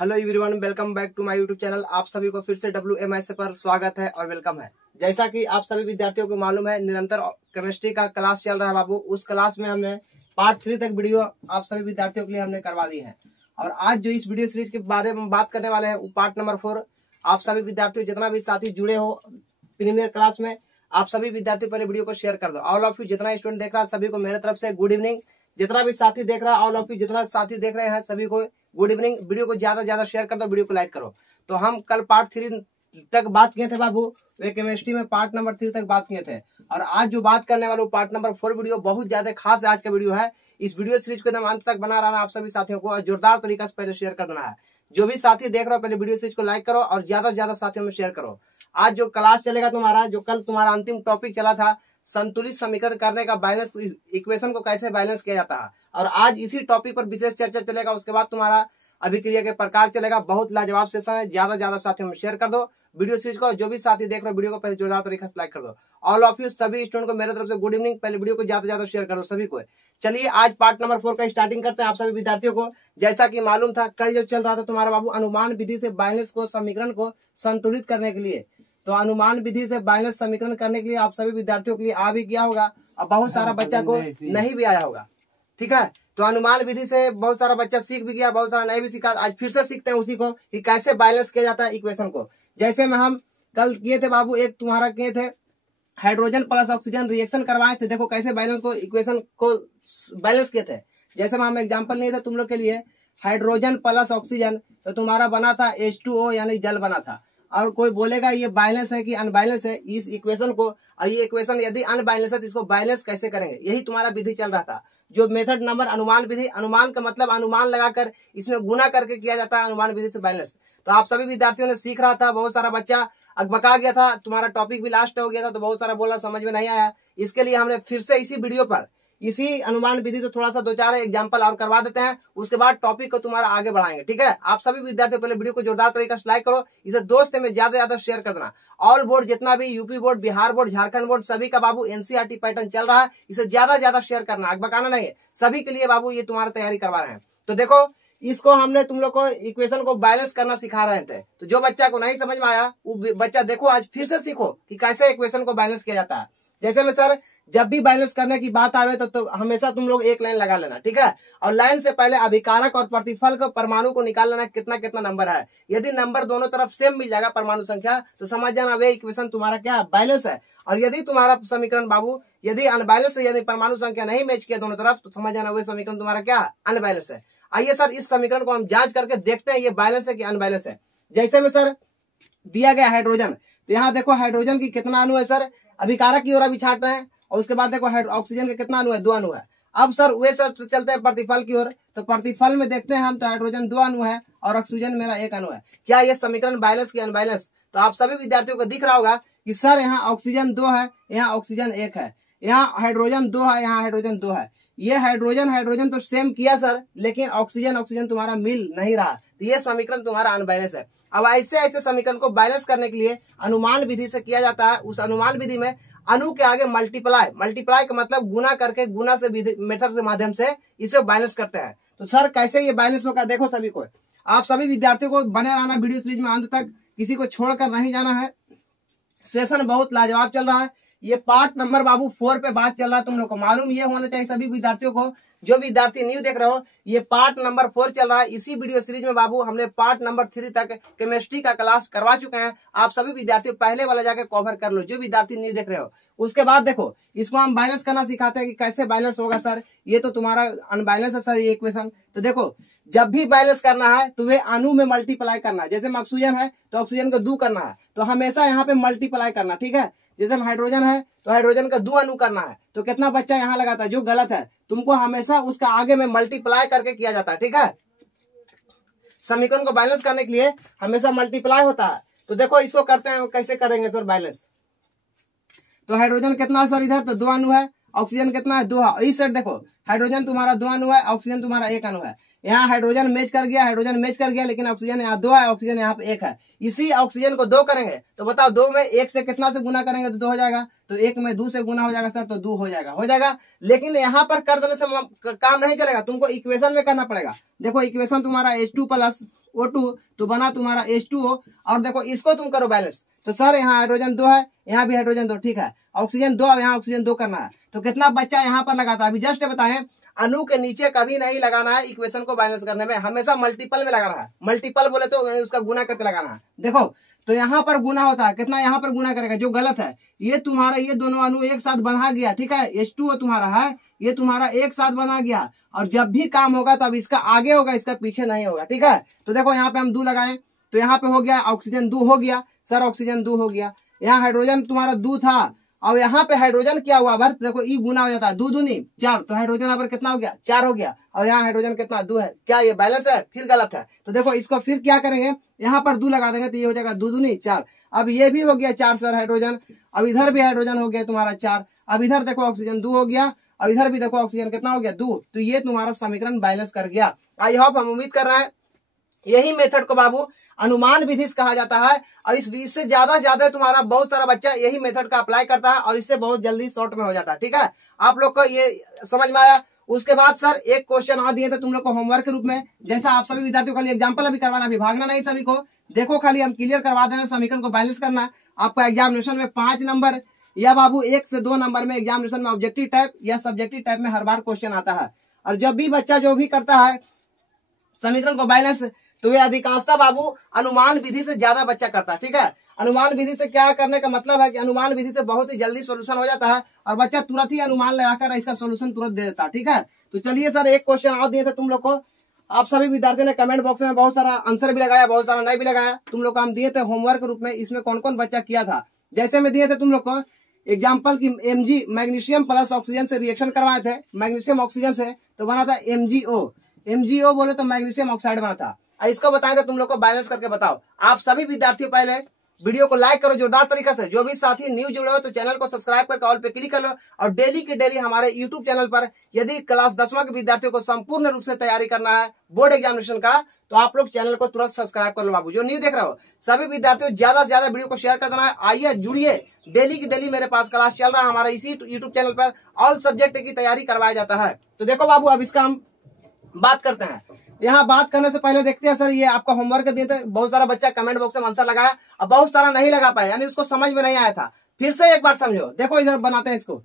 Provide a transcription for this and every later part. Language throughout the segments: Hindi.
Hello everyone, welcome back to my YouTube channel. आप सभी को फिर से WMS पर स्वागत है और वेलकम है। जैसा कि आप सभी विद्यार्थियों को मालूम है, निरंतर केमिस्ट्री का क्लास चल रहा है बाबू। उस क्लास में हमने पार्ट 3 तक वीडियो आप सभी विद्यार्थियों के लिए हमने करवा दी है। और आज जो इस वीडियो सीरीज के बारे में बात करने वाले हैं वो पार्ट नंबर 4। आप सभी विद्यार्थियों जितना भी साथी जुड़े हो प्रीमियर क्लास में, आप सभी विद्यार्थियों पहले वीडियो को शेयर कर दो। ऑल ऑफ यू जितना स्टूडेंट देख रहा है सभी को मेरे तरफ से गुड इवनिंग। जितना भी साथी देख रहा है, ऑल ऑफ यू जितना साथी देख रहे हैं सभी को गुड इवनिंग। वीडियो को ज्यादा ज्यादा शेयर कर दो, वीडियो को लाइक करो। तो हम कल पार्ट 3 तक बात किए थे बाबू, वे केमिस्ट्री में पार्ट नंबर 3 तक बात किए थे। और आज जो बात करने वाले पार्ट नंबर 4 वीडियो बहुत ज्यादा खास आज का वीडियो है। इस वीडियो सीरीज को एकदम अंत तक बना रहना आप सभी साथियों को, और जोरदार तरीका से पहले शेयर कर देना है। जो भी साथी देख रहे हो पहले वीडियो सीरीज को लाइक करो और ज्यादा से ज्यादा साथियों में शेयर करो। आज जो क्लास चलेगा तुम्हारा, जो कल तुम्हारा अंतिम टॉपिक चला था संतुलित समीकरण करने का, बैलेंस इक्वेशन को कैसे बैलेंस किया जाता है, और आज इसी टॉपिक पर विशेष चर्चा चलेगा। उसके बाद तुम्हारा अभिक्रिया के प्रकार चलेगा। बहुत लाजवाब सेशन है, ज्यादा ज्यादा साथियों में शेयर कर दो वीडियो सीरीज को। जो भी साथी देख रहे हो वीडियो को पहले जोरदार तरीके से लाइक कर दो। ऑल ऑफ यू सभी स्टूडेंट को मेरे तरफ से गुड इवनिंग। पहले वीडियो को ज्यादा ज्यादा शेयर करो सभी को। चलिए आज पार्ट नंबर 4 का स्टार्टिंग करते हैं आप सभी विद्यार्थियों को। जैसा कि मालूम था कल जो चल रहा था तुम्हारा बाबू अनुमान विधि से बैलेंस को समीकरण को संतुलित करने के लिए, तो अनुमान विधि से बैलेंस समीकरण करने के लिए आप सभी विद्यार्थियों के लिए आ भी गया होगा और बहुत सारा बच्चा को नहीं भी आया होगा। ठीक है, तो अनुमान विधि से बहुत सारा बच्चा सीख भी गया, बहुत सारा नहीं भी सीखा। आज फिर से सीखते हैं उसी को कि कैसे बैलेंस किया जाता है इक्वेशन को। जैसे में हम कल किए थे बाबू, एक तुम्हारा किए थे हाइड्रोजन प्लस ऑक्सीजन रिएक्शन करवाए थे। देखो कैसे बैलेंस को इक्वेशन को बैलेंस किए थे। जैसे में हम एग्जाम्पल लिए थे तुम लोग के लिए, हाइड्रोजन प्लस ऑक्सीजन तो तुम्हारा बना था H2O यानी जल बना था। और कोई बोलेगा ये बैलेंस है कि अनबैलेंस है इस इक्वेशन को, और ये इक्वेशन यदि अनबैलेंस है तो इसको बैलेंस कैसे करेंगे, यही तुम्हारा विधि चल रहा था। जो मेथड नंबर अनुमान विधि, अनुमान का मतलब अनुमान लगाकर इसमें गुना करके किया जाता है अनुमान विधि से बैलेंस। तो आप सभी विद्यार्थियों ने सीख रहा था, बहुत सारा बच्चा अकबका गया था, तुम्हारा टॉपिक भी लास्ट हो गया था, तो बहुत सारा बोला समझ में नहीं आया। इसके लिए हमने फिर से इसी वीडियो पर इसी अनुमान विधि से थोड़ा सा 2-4 एग्जांपल और करवा देते हैं। उसके बाद टॉपिक को तुम्हारा आगे बढ़ाएंगे। ठीक है, आप सभी विद्यार्थी पहले वीडियो को जोरदार तरीके से लाइक करो, इसे दोस्त में ज्यादा ज्यादा शेयर कर देना। ऑल बोर्ड जितना भी UP board, Bihar board, Jharkhand board सभी का बाबू NCERT पैटर्न चल रहा है, इसे ज्यादा ज्यादा शेयर करना, अकबकाना नहीं है। सभी के लिए बाबू ये तुम्हारा तैयारी करवा रहे हैं। तो देखो इसको हमने तुम लोग को इक्वेशन को बैलेंस करना सिखा रहे थे। तो जो बच्चा को नहीं समझ में आया वो बच्चा देखो आज फिर से सीखो कि कैसे इक्वेशन को बैलेंस किया जाता है। जैसे में सर जब भी बैलेंस करने की बात आवे तो हमेशा तुम लोग एक लाइन लगा लेना। ठीक है, और लाइन से पहले अभिकारक और प्रतिफल को परमाणु को निकाल लेना कितना कितना नंबर है। यदि नंबर दोनों तरफ सेम मिल जाएगा परमाणु संख्या, तो समझ जाना वे इक्वेशन तुम्हारा क्या बैलेंस है। और यदि तुम्हारा समीकरण बाबू यदि अनबैलेंस है, यदि परमाणु संख्या नहीं मैच किया दोनों तरफ, तो समझ जाना वे समीकरण तुम्हारा क्या अनबैलेंस है। आइए सर इस समीकरण को हम जांच करके देखते हैं ये बैलेंस है कि अनबैलेंस है। जैसे में सर दिया गया हाइड्रोजन, तो यहाँ देखो हाइड्रोजन की कितना अणु है सर, अभिकारक की ओर अभी छाट रहे हैं। और उसके बाद देखो ऑक्सीजन के कितना अणु है, 2 अणु है। अब सर वे सर चलते हैं प्रतिफल की ओर, तो प्रतिफल में देखते हैं हम, तो हाइड्रोजन 2 अणु है और ऑक्सीजन मेरा 1 अणु है। क्या ये समीकरण बैलेंस की अनबैलेंस? तो आप सभी विद्यार्थियों को दिख रहा होगा कि सर यहाँ ऑक्सीजन 2 है, यहाँ ऑक्सीजन 1 है, यहाँ हाइड्रोजन 2 है, यहाँ हाइड्रोजन 2 है। ये हाइड्रोजन तो सेम किया सर, लेकिन ऑक्सीजन तुम्हारा मिल नहीं रहा, तो ये समीकरण तुम्हारा अनबैलेंस है। अब ऐसे ऐसे समीकरण को बैलेंस करने के लिए अनुमान विधि से किया जाता है। उस अनुमान विधि में अणु के आगे मल्टीप्लाई का मतलब गुना करके, गुना से मेथड के माध्यम से इसे बैलेंस करते हैं। तो सर कैसे ये बैलेंस होगा देखो सभी को, आप सभी विद्यार्थियों को बने रहना वीडियो सीरीज में अंत तक, किसी को छोड़कर नहीं जाना है। सेशन बहुत लाजवाब चल रहा है। ये पार्ट नंबर बाबू 4 पे बात चल रहा है। तुम लोग को मालूम ये होना चाहिए सभी विद्यार्थियों को, जो विद्यार्थी न्यू देख रहे हो, ये पार्ट नंबर 4 चल रहा है। इसी वीडियो सीरीज में बाबू हमने पार्ट नंबर 3 तक केमिस्ट्री का क्लास करवा चुके हैं। आप सभी विद्यार्थी पहले वाला जाके कवर कर लो, जो विद्यार्थी न्यू देख रहे हो। उसके बाद देखो इसको हम बैलेंस करना सिखाते हैं कि कैसे बैलेंस होगा सर। ये तो तुम्हारा अनबैलेंस है सर ये इक्वेशन। तो देखो जब भी बैलेंस करना है तो वे अणु में मल्टीप्लाई करना है। जैसे में ऑक्सीजन है तो ऑक्सीजन को 2 करना है, तो हमेशा यहाँ पे मल्टीप्लाई करना। ठीक है, जैसे हाइड्रोजन है तो हाइड्रोजन का 2 अणु करना है, तो कितना बच्चा यहाँ लगाता है जो गलत है, तुमको हमेशा उसका आगे में मल्टीप्लाई करके किया जाता है। ठीक है, समीकरण को बैलेंस करने के लिए हमेशा मल्टीप्लाई होता है। तो देखो इसको करते हैं, कैसे करेंगे सर बैलेंस। तो हाइड्रोजन कितना है सर इधर, तो 2 अणु है, ऑक्सीजन कितना है 2 है। इस साइड देखो हाइड्रोजन तुम्हारा 2 अणु है, ऑक्सीजन तुम्हारा 1 अणु है। यहाँ हाइड्रोजन मैच कर गया, लेकिन ऑक्सीजन यहाँ 2 है, ऑक्सीजन यहाँ पे 1 है। इसी ऑक्सीजन को 2 करेंगे तो बताओ 2 में 1 से कितना से गुना करेंगे तो 2 हो जाएगा, तो 1 में 2 से गुना हो जाएगा सर, तो 2 हो जाएगा। लेकिन यहाँ पर कर देने से काम नहीं चलेगा, तुमको इक्वेशन में करना पड़ेगा। देखो इक्वेशन तुम्हारा H2 प्लस O2 तो बना तुम्हारा H2O। और देखो इसको तुम करो बैलेंस, तो सर यहाँ हाइड्रोजन 2 है, यहाँ भी हाइड्रोजन 2, ठीक है, ऑक्सीजन 2 और यहाँ ऑक्सीजन 2 करना है। तो कितना बच्चा यहाँ पर लगाता है, अभी जस्ट बताएं, अणु के नीचे कभी नहीं लगाना है इक्वेशन को बैलेंस करने में, हमेशा मल्टीपल में लगाना है। मल्टीपल बोले तो उसका गुना करके लगाना है। देखो तो यहाँ पर गुना होता है, कितना यहाँ पर गुना करेगा, जो गलत है। ये तुम्हारा ये दोनों अणु एक साथ बना गया, ठीक है, H2O तुम्हारा है, ये तुम्हारा एक साथ बना गया। और जब भी काम होगा तब इसका आगे होगा, इसका पीछे नहीं होगा, ठीक है। तो देखो यहाँ पे हम 2 लगाए, तो यहाँ पे हो गया ऑक्सीजन 2 हो गया, सर ऑक्सीजन 2 हो गया। यहाँ हाइड्रोजन तुम्हारा 2 था, और यहाँ पे हाइड्रोजन क्या हुआ भर, देखो ई गुना हो जाता है, 2 दूनी 4, तो हाइड्रोजन यहाँ पर कितना हो गया, 4 हो गया। और यहाँ हाइड्रोजन कितना 2 है, क्या ये बैलेंस है, फिर गलत है। तो देखो इसको फिर क्या करेंगे, यहाँ पर 2 लगा देंगे, तो ये हो जाएगा 2 दूनी 4। अब ये भी हो गया 4 सर हाइड्रोजन, अब इधर भी हाइड्रोजन हो गया तुम्हारा 4। अब इधर देखो ऑक्सीजन 2 हो गया, और इधर भी देखो ऑक्सीजन कितना हो गया 2। तो ये तुम्हारा समीकरण बैलेंस कर गया। आई होप, हम उम्मीद कर रहे हैं यही मेथड को बाबू अनुमान विधि कहा जाता है। और इससे ज्यादा से ज्यादा तुम्हारा बहुत सारा बच्चा यही मेथड का अप्लाई करता है, और इससे बहुत जल्दी शॉर्ट में हो जाता है, ठीक है। आप लोग को ये समझ में आया। उसके बाद सर एक क्वेश्चन और दिए थे तुम लोग को होमवर्क के रूप में, जैसा आप सभी विद्यार्थियों का एग्जाम्पल अभी करवाना, अभी भागना नहीं सभी को, देखो खाली हम क्लियर करवा देना, समीकरण को बैलेंस करना। आपका एग्जामिनेशन में 5 नंबर या बाबू 1 से 2 नंबर में एग्जामिनेशन में ऑब्जेक्टिव टाइप या सब्जेक्टिव टाइप में हर बार क्वेश्चन आता है। और जब भी बच्चा जो भी करता है समीकरण को बैलेंस, तो वे अधिकांशतः बाबू अनुमान विधि से ज्यादा बच्चा करता है, ठीक है। अनुमान विधि से क्या करने का मतलब है कि अनुमान विधि से बहुत ही जल्दी सोल्यूशन हो जाता है, और बच्चा तुरंत ही अनुमान लगाकर इसका सोल्यूशन तुरंत दे देता है, ठीक है। तो चलिए सर एक क्वेश्चन और दिए थे तुम लोग को, आप सभी विद्यार्थियों ने कमेंट बॉक्स में बहुत सारा आंसर भी लगाया, बहुत सारा नहीं भी लगाया। तुम लोग को हम दिए थे होमवर्क के रूप में, इसमें कौन कौन बच्चा किया था। जैसे में दिए थे तुम लोग को एग्जाम्पल की Mg मैग्नीशियम प्लस ऑक्सीजन से रिएक्शन करवाए थे, मैग्नीशियम ऑक्सीजन से, तो बना था MgO बोले तो मैग्नीशियम ऑक्साइड बना था। इसको बताए थे तुम लोग को बैलेंस करके बताओ। आप सभी विद्यार्थियों पहले वीडियो को लाइक करो जोरदार तरीके से, जो भी साथी न्यू जुड़े हो तो चैनल को सब्सक्राइब करके ऑल पे क्लिक कर लो। और डेली की डेली हमारे यूट्यूब चैनल पर यदि क्लास 10वां के विद्यार्थियों को संपूर्ण रूप से तैयारी करना है बोर्ड एग्जामिनेशन का, तो आप लोग चैनल को तुरंत सब्सक्राइब कर लो बाबू। जो न्यू देख रहे हो सभी विद्यार्थियों ज्यादा से ज्यादा वीडियो को शेयर कर देना है। आइए जुड़िए, डेली की डेली मेरे पास क्लास चल रहा है हमारा इसी यूट्यूब चैनल पर, ऑल सब्जेक्ट की तैयारी करवाया जाता है। तो देखो बाबू अब इसका हम बात करते हैं। यहाँ बात करने से पहले देखते हैं सर, ये आपका होमवर्क दिए थे, बहुत सारा बच्चा कमेंट बॉक्स में आंसर लगाया, अब बहुत सारा नहीं लगा पाया, यानी उसको समझ में नहीं आया था। फिर से एक बार समझो, देखो इधर बनाते हैं इसको।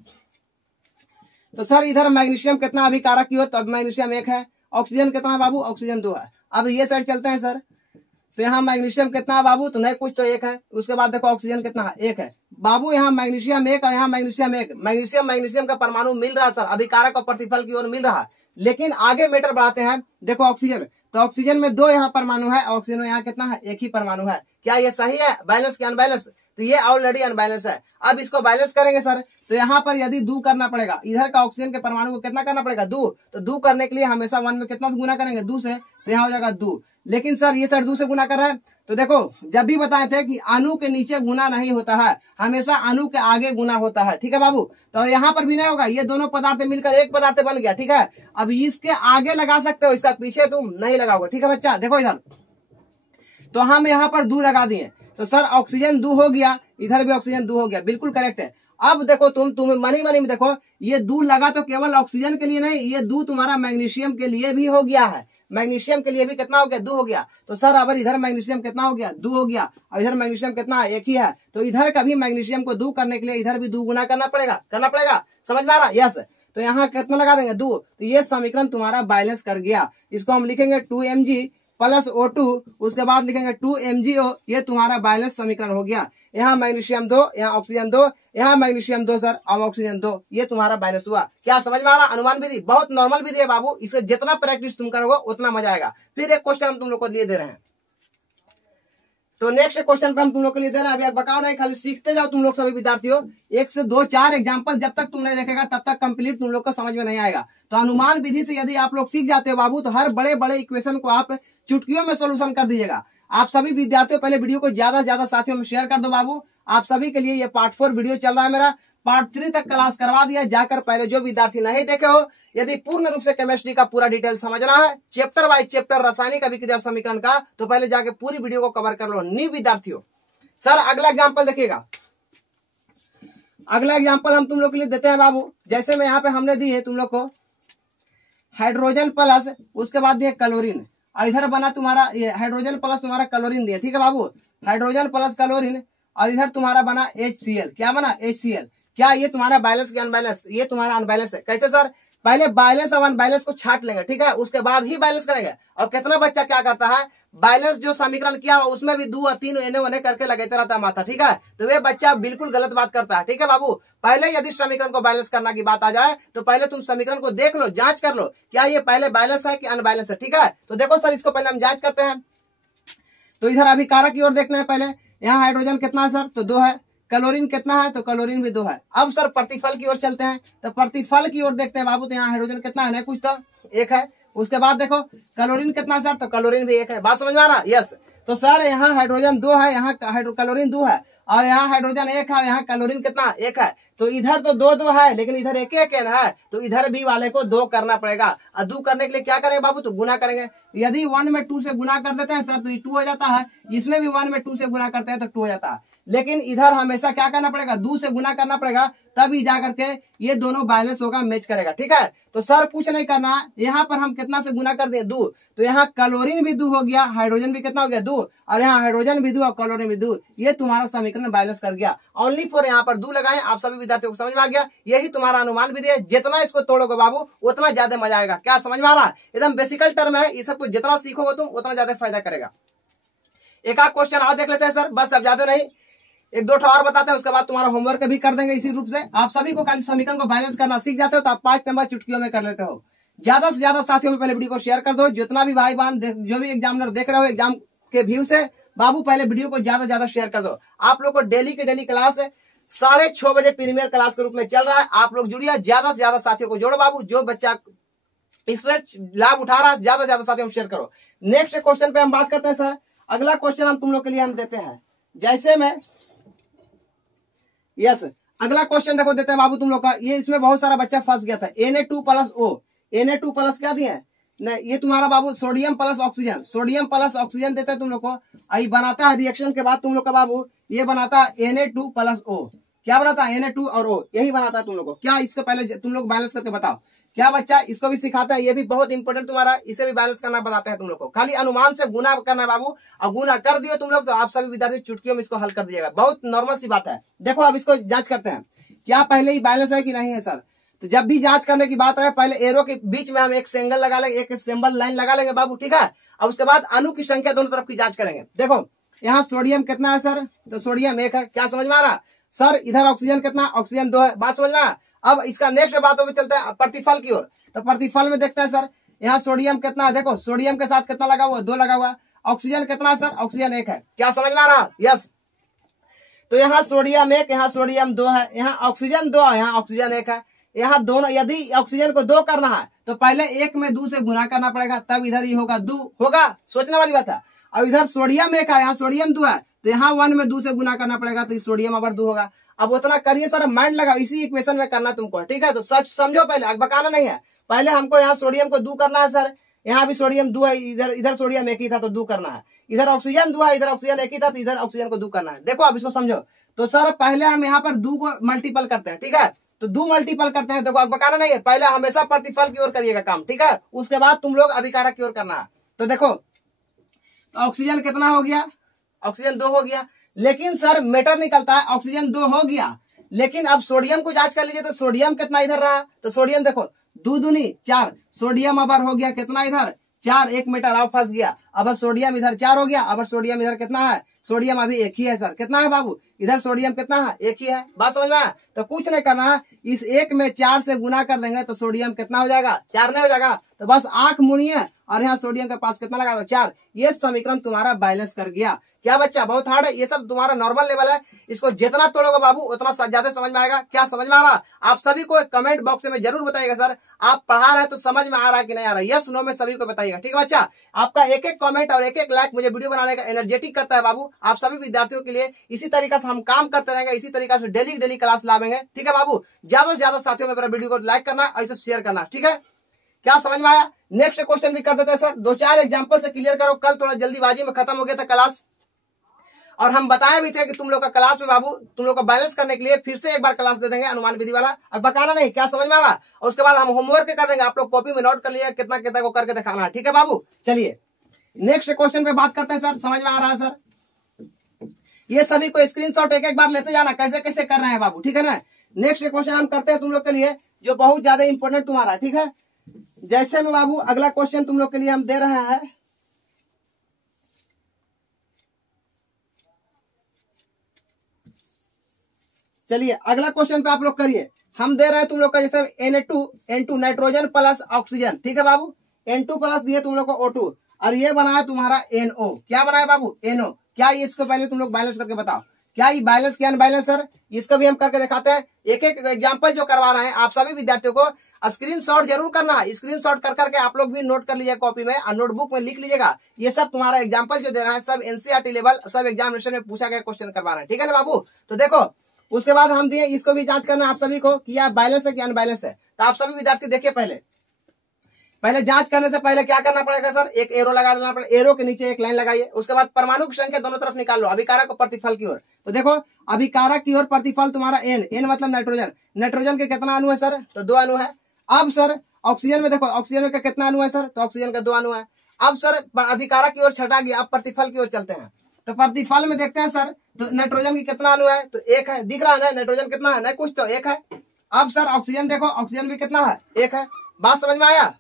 तो सर इधर मैग्नीशियम कितना अभी कारक की हो, तो अब मैग्नीशियम 1 है, ऑक्सीजन कितना है बाबू, ऑक्सीजन 2 है। अब ये साइड चलते हैं सर, तो यहाँ मैग्नीशियम कितना है बाबू, तो नहीं कुछ तो 1 है। उसके बाद देखो ऑक्सीजन कितना है, 1 है बाबू। यहाँ मैग्नीशियम 1 और यहाँ मैग्नीशियम 1, मैग्नीशियम का परमाणु मिल रहा है सर, अभी कारक और प्रतिफल की ओर मिल रहा है। लेकिन आगे मैटर बढ़ाते हैं, देखो ऑक्सीजन, तो ऑक्सीजन में 2 यहाँ परमाणु है, ऑक्सीजन में यहाँ कितना है, 1 ही परमाणु है। क्या ये सही है, बैलेंस क्या अनबैलेंस, तो ये ऑलरेडी अनबैलेंस है। अब इसको बैलेंस करेंगे सर, तो यहाँ पर यदि 2 करना पड़ेगा, इधर का ऑक्सीजन के परमाणु को कितना करना पड़ेगा, 2। तो 2 करने के लिए हमेशा 1 में कितना से गुना करेंगे, 2 से, तो यहाँ हो जाएगा 2। लेकिन सर ये सर 2 से गुना कर रहा है, तो देखो जब भी बताए थे कि अणु के नीचे गुना नहीं होता है, हमेशा अणु के आगे गुना होता है, ठीक है बाबू। तो यहाँ पर भी नहीं होगा, ये दोनों पदार्थ मिलकर एक पदार्थ बन गया, ठीक है। अब इसके आगे लगा सकते हो, इसका पीछे तुम नहीं लगाओगे, ठीक है बच्चा। देखो इधर तो हम यहाँ पर 2 लगा दिए, तो सर ऑक्सीजन 2 हो गया, इधर भी ऑक्सीजन 2 हो गया, बिल्कुल करेक्ट है। अब देखो तुम मनी में देखो, ये 2 लगा तो केवल ऑक्सीजन के लिए नहीं, ये 2 तुम्हारा मैग्नीशियम के लिए भी हो गया है। मैग्नीशियम के लिए भी कितना हो गया, 2 हो गया। तो सर अब इधर मैग्नीशियम कितना हो गया, 2 हो गया, और इधर मैग्नीशियम कितना है, 1 ही है। तो इधर का भी मैग्नीशियम को 2 करने के लिए इधर भी 2 गुना करना पड़ेगा, समझ में आ रहा, यस। तो यहाँ कितना लगा देंगे, 2। तो ये समीकरण तुम्हारा बैलेंस कर गया। इसको हम लिखेंगे 2Mg प्लस O2, उसके बाद लिखेंगे 2MgO, ये तुम्हारा बैलेंस समीकरण हो गया। यहाँ मैग्नीशियम 2, यहाँ ऑक्सीजन 2, यहाँ मैग्नीशियम 2 सर और ऑक्सीजन 2, ये तुम्हारा बैलेंस हुआ। क्या समझ में आ रहा, अनुमान विधि बहुत नॉर्मल विधि है बाबू, इसे जितना प्रैक्टिस तुम करोगे उतना मजा आएगा। फिर एक क्वेश्चन हम तुम लोग को लिए दे रहे हैं, तो नेक्स्ट क्वेश्चन पे हम तुम लोग के लिए दे रहे हैं। अभी बकाओ नहीं, खाली सीखते जाओ तुम लोग सभी विद्यार्थियों, 1 से 2 4 एग्जाम्पल जब तक तुम नहीं देखेगा तब तक कंप्लीट तुम लोग को समझ में नहीं आएगा। तो अनुमान विधि से यदि आप लोग सीख जाते हो बाबू, तो हर बड़े बड़े इक्वेशन को आप चुटकियों में सोल्यूशन कर दीजिएगा। आप सभी विद्यार्थियों पहले वीडियो को ज्यादा से ज्यादा साथियों में शेयर कर दो बाबू। आप सभी के लिए ये पार्ट 4 वीडियो चल रहा है मेरा, पार्ट 3 तक क्लास करवा दिया, जाकर पहले जो विद्यार्थी नहीं देखे हो, यदि पूर्ण रूप से केमिस्ट्री का पूरा डिटेल समझना है, चैप्टर बाय चैप्टर रासायनिक अभिक्रिया समीकरण का, तो पहले जाके पूरी वीडियो को कवर कर लो न्यू विद्यार्थियों। सर अगला एग्जाम्पल देखिएगा, अगला एग्जाम्पल हम तुम लोग के लिए देते हैं बाबू। जैसे में यहाँ पे हमने दी है तुम लोग को हाइड्रोजन प्लस, उसके बाद दिए क्लोरीन, और इधर बना तुम्हारा ये हाइड्रोजन प्लस तुम्हारा क्लोरीन दिया, ठीक है बाबू, हाइड्रोजन प्लस क्लोरीन, और इधर तुम्हारा बना HCl, क्या बना HCl। क्या ये तुम्हारा बैलेंस की अनबैलेंस? ये तुम्हारा अनबैलेंस है। कैसे सर? पहले बैलेंस और अनबैलेंस को छाट लेंगे, ठीक है, उसके बाद ही बैलेंस करेंगे। और कितना बच्चा क्या करता है, बैलेंस जो समीकरण किया हो उसमें भी 2 और 3 एने ओने करके लगाते रहता है माथा, ठीक है, तो वे बच्चा बिल्कुल गलत बात करता है, ठीक है बाबू। पहले यदि समीकरण को बैलेंस करना की बात आ जाए तो पहले तुम समीकरण को देख लो, जांच कर लो क्या ये पहले बैलेंस है कि अनबैलेंस है, ठीक है। तो देखो सर, इसको पहले हम जांच करते हैं। तो इधर अभी कारक की ओर देखना है पहले। यहाँ हाइड्रोजन कितना है सर? तो 2 है। क्लोरीन कितना है? तो क्लोरीन भी 2 है। अब सर प्रतिफल की ओर चलते हैं, तो प्रतिफल की ओर देखते हैं बाबू। तो यहाँ हाइड्रोजन कितना है? कुछ तो 1 है। उसके बाद देखो क्लोरीन कितना है सर? तो क्लोरीन भी 1 है। बात समझ में आ रहा? यस। तो सर यहाँ हाइड्रोजन 2 है, यहाँ क्लोरीन 2 है, और यहाँ हाइड्रोजन 1 है, यहाँ क्लोरीन कितना? 1 है। तो इधर तो 2 है, लेकिन इधर 1 है, तो इधर भी वाले को 2 करना पड़ेगा। और 2 करने के लिए क्या करेंगे बाबू? तो गुना करेंगे। यदि 1 में 2 से गुना कर देते हैं सर तो ये 2 हो जाता है, इसमें भी 1 में 2 से गुना करते हैं तो 2 हो जाता है। लेकिन इधर हमेशा क्या करना पड़ेगा? 2 से गुना करना पड़ेगा, तभी जाकर के ये दोनों बैलेंस होगा, मैच करेगा, ठीक है। तो सर कुछ नहीं करना है, यहाँ पर हम कितना से गुना कर दिए? 2। तो यहाँ क्लोरीन भी 2 हो गया, हाइड्रोजन भी कितना हो गया? 2, और यहाँ हाइड्रोजन भी 2 और क्लोरीन भी 2। ये तुम्हारा समीकरण बैलेंस कर गया। ओनली फॉर यहाँ पर 2 लगाए। आप सभी विद्यार्थियों को समझ में आ गया? यही तुम्हारा अनुमान विधि है। जितना इसको तोड़ोगे बाबू उतना ज्यादा मजा आएगा। क्या समझ में आ रहा है? एकदम बेसिकल टर्म है, ये सब कुछ जितना सीखोगे तुम उतना ज्यादा फायदा करेगा। एक आध क्वेश्चन और देख लेते हैं सर, बस अब ज्यादा नहीं, 1-2 और बताते हैं, उसके बाद तुम्हारा होमवर्क भी कर देंगे इसी रूप से। आप सभी को खाली समीकरण को बैलेंस करना सीख जाते हो तो आप 5 नंबर चुटकियों में कर लेते हो। ज्यादा से ज्यादा साथियों में पहले वीडियो को शेयर कर दो। जितना भी भाई बहन जो भी एग्जामिनर देख रहे हो एग्जाम के व्यू से, बाबू पहले वीडियो को ज्यादा ज्यादा शेयर कर दो। आप लोग को डेली की डेली क्लास 6:30 बजे प्रीमियर क्लास के रूप में चल रहा है। आप लोग जुड़िए, ज्यादा से ज्यादा साथियों को जोड़ो बाबू। जो बच्चा इसमें लाभ उठा रहा है ज्यादा से ज्यादा साथियों में शेयर करो। नेक्स्ट क्वेश्चन पे हम बात करते हैं सर। अगला क्वेश्चन हम तुम लोग के लिए हम देते हैं, जैसे में यस अगला क्वेश्चन देखो देते हैं बाबू तुम लोग का। ये इसमें बहुत सारा बच्चा फंस गया था। Na2+O, Na2+ क्या दिए? ये तुम्हारा बाबू sodium plus oxygen, sodium plus oxygen देते हैं तुम लोग को। ये बनाता है रिएक्शन के बाद तुम लोग का बाबू, ये बनाता है Na2+O। क्या बनाता है? Na2 और O, यही बनाता है तुम लोग को। क्या इसके पहले तुम लोग बैलेंस करके बताओ। क्या बच्चा इसको भी सिखाता है? ये भी बहुत इंपॉर्टेंट तुम्हारा, इसे भी बैलेंस करना बताते हैं तुम लोग को। खाली अनुमान से गुना करना है बाबू, और गुना कर दियो तुम लोग तो आप सभी विद्यार्थी चुटकियों में इसको हल कर दिएगा। बहुत नॉर्मल सी बात है। देखो अब इसको जांच करते हैं, क्या पहले ही बैलेंस है कि नहीं है सर। तो जब भी जांच करने की बात रहे पहले एरो के बीच में हम एक सिंगल लगा लेंगे, एक सिंबल लाइन लगा लेंगे बाबू, ठीक है। अब उसके बाद अणु की संख्या दोनों तरफ की जांच करेंगे। देखो यहाँ सोडियम कितना है सर? तो सोडियम 1 है। क्या समझ में आ रहा सर? इधर ऑक्सीजन कितना? ऑक्सीजन 2 है। बात समझ में आया? अब इसका नेक्स्ट बातों में चलता है प्रतिफल की ओर। तो प्रतिफल में देखते हैं सर, यहाँ सोडियम कितना है? देखो सोडियम के साथ कितना लगा हुआ? 2 लगा हुआ। ऑक्सीजन कितना है सर? ऑक्सीजन 1 है। क्या समझ में आ रहा? यस। तो यहाँ सोडियम 1, यहाँ सोडियम 2 है, यहाँ ऑक्सीजन 2 है, यहाँ ऑक्सीजन 1 है। यहाँ दोनों, यदि ऑक्सीजन को 2 करना है तो पहले 1 में 2 से गुना करना पड़ेगा, तब इधर ही होगा 2 होगा। सोचने वाली बात है। और इधर सोडियम 1 है, यहाँ सोडियम 2 है, तो यहाँ 1 में 2 से गुना करना पड़ेगा, तो सोडियम अबर 2 होगा। अब उतना करिए सर, माइंड लगाओ, इसी इक्वेशन में करना तुमको, ठीक है। तो सच समझो, पहले बकाना नहीं है। पहले हमको यहाँ सोडियम को 2 करना है सर, यहाँ भी सोडियम 2 है, इधर सोडियम 1 ही था तो 2 करना है। इधर ऑक्सीजन 2 है, इधर ऑक्सीजन 1 ही था तो इधर ऑक्सीजन को 2 करना है। देखो अब इसको समझो। तो सर पहले हम यहाँ पर 2 को मल्टीपल करते हैं, ठीक है। तो 2 मल्टीपल करते हैं। देखो अब बकाना नहीं है, पहले हमेशा प्रतिफल की ओर करिएगा काम, ठीक है। उसके बाद तुम लोग अभिकारक की ओर करना है। तो देखो तो ऑक्सीजन कितना हो गया? ऑक्सीजन 2 हो गया। लेकिन सर मैटर निकलता है, ऑक्सीजन 2 हो गया, लेकिन अब सोडियम को जांच कर लीजिए तो सोडियम कितना इधर रहा? तो सोडियम देखो 2 दूनी 4, सोडियम अबर हो गया कितना इधर? 4, 1 मीटर और फंस गया। अब सोडियम इधर 4 हो गया। अब सोडियम इधर कितना है? सोडियम अभी 1 ही है सर। कितना है बाबू? इधर सोडियम कितना है? 1 ही है। बात समझ में आया? तो कुछ नहीं करना है, इस 1 में 4 से गुना कर देंगे तो सोडियम कितना हो जाएगा? 4 नहीं हो जाएगा? तो बस आंख मुनिए और यहाँ सोडियम के पास कितना लगा दो? 4। ये समीकरण तुम्हारा बैलेंस कर गया। क्या बच्चा बहुत हार्ड है? ये सब तुम्हारा नॉर्मल लेवल है। इसको जितना तोड़ोगे बाबू उतना ज्यादा समझ में आएगा। क्या समझ में आ रहा? आप सभी को कमेंट बॉक्स में जरूर बताइएगा सर, आप पढ़ा रहे हैं तो समझ में आ रहा है कि नहीं आ रहा? यस नो में सभी को बताइएगा, ठीक है बच्चा। आपका एक एक कमेंट और एक एक लाइक मुझे वीडियो बनाने का एनर्जेटिक करता है बाबू। आप सभी विद्यार्थियों के लिए इसी तरीका से हम काम करते रहेंगे, इसी तरीका से डेली डेली क्लास लावेंगे, ठीक है बाबू। ज्यादा से ज्यादा साथियों में मेरा वीडियो को लाइक करना और इसे शेयर करना, ठीक है। क्या समझ में आया? नेक्स्ट क्वेश्चन भी कर देते हैं सर। 2-4 एग्जाम्पल से क्लियर करो। कल थोड़ा जल्दीबाजी में खत्म हो गया था क्लास, और हम बताए भी थे कि तुम लोग का क्लास में बाबू तुम लोग को बैलेंस करने के लिए फिर से एक बार क्लास दे देंगे अनुमान विधि वाला। अब बकाना नहीं। क्या समझ में आ रहा? और उसके बाद हम होमवर्क कर देंगे, आप लोग कॉपी में नोट कर लिए कितना कितना को करके दिखाना है, ठीक है बाबू। चलिए नेक्स्ट क्वेश्चन पे बात करते हैं सर, समझ में आ रहा है सर? ये सभी को स्क्रीनशॉट एक एक बार लेते जाना कैसे कैसे कर रहे हैं बाबू, ठीक है ना। नेक्स्ट क्वेश्चन हम करते हैं तुम लोग के लिए जो बहुत ज्यादा इंपॉर्टेंट तुम्हारा, ठीक है। जैसे में बाबू अगला क्वेश्चन तुम लोग के लिए हम दे रहे हैं, चलिए अगला क्वेश्चन पे आप लोग करिए। हम दे रहे हैं तुम लोग का जैसे Na2 नाइट्रोजन प्लस ऑक्सीजन, ठीक है बाबू। N2 प्लस दिए तुम लोग को O2 और ये बना है तुम्हारा NO। क्या बना है बाबू? NO। क्या ये इसको पहले तुम लोग बैलेंस करके बताओ, क्या ये बैलेंस क्या अनबैलेंस सर? इसको भी हम करके दिखाते हैं। एक एक एग्जांपल जो करवा रहे हैं आप सभी विद्यार्थियों को स्क्रीनशॉट जरूर करना है। स्क्रीनशॉट कर करके आप लोग भी नोट कर लीजिए कॉपी में और नोटबुक में लिख लीजिएगा। ये सब तुम्हारा एग्जांपल जो दे रहा है सब एनसीईआरटी लेवल सब एग्जामिनेशन में पूछा गया क्वेश्चन करवाना है, ठीक है ना बाबू। तो देखो उसके बाद हम दिए इसको भी जांच करना आप सभी को कि यह बैलेंस है कि अनबैलेंस है। तो आप सभी विद्यार्थी देखिए पहले जांच करने से पहले क्या करना पड़ेगा सर? एक एरो लगा देना पड़ेगा, एरो के नीचे एक लाइन लगाइए। उसके बाद परमाणु की संख्या दोनों तरफ निकाल लो अभिकारक और प्रतिफल की ओर। तो देखो अभिकारक की ओर प्रतिफल तुम्हारा N मतलब नाइट्रोजन के कितना अणु है सर? तो 2 अणु है। अब सर ऑक्सीजन में देखो ऑक्सीजन का कितना अणु है सर? तो ऑक्सीजन का 2 अणु है। अब सर अभिकारक की ओर छटा गया, अब प्रतिफल की ओर चलते हैं। तो प्रतिफल में देखते हैं सर तो नाइट्रोजन की कितना अणु है? तो 1 है। दिख रहा है ना नाइट्रोजन कितना है? नहीं कुछ तो 1 है। अब सर ऑक्सीजन देखो ऑक्सीजन भी कितना है? 1 है। बात समझ में आया?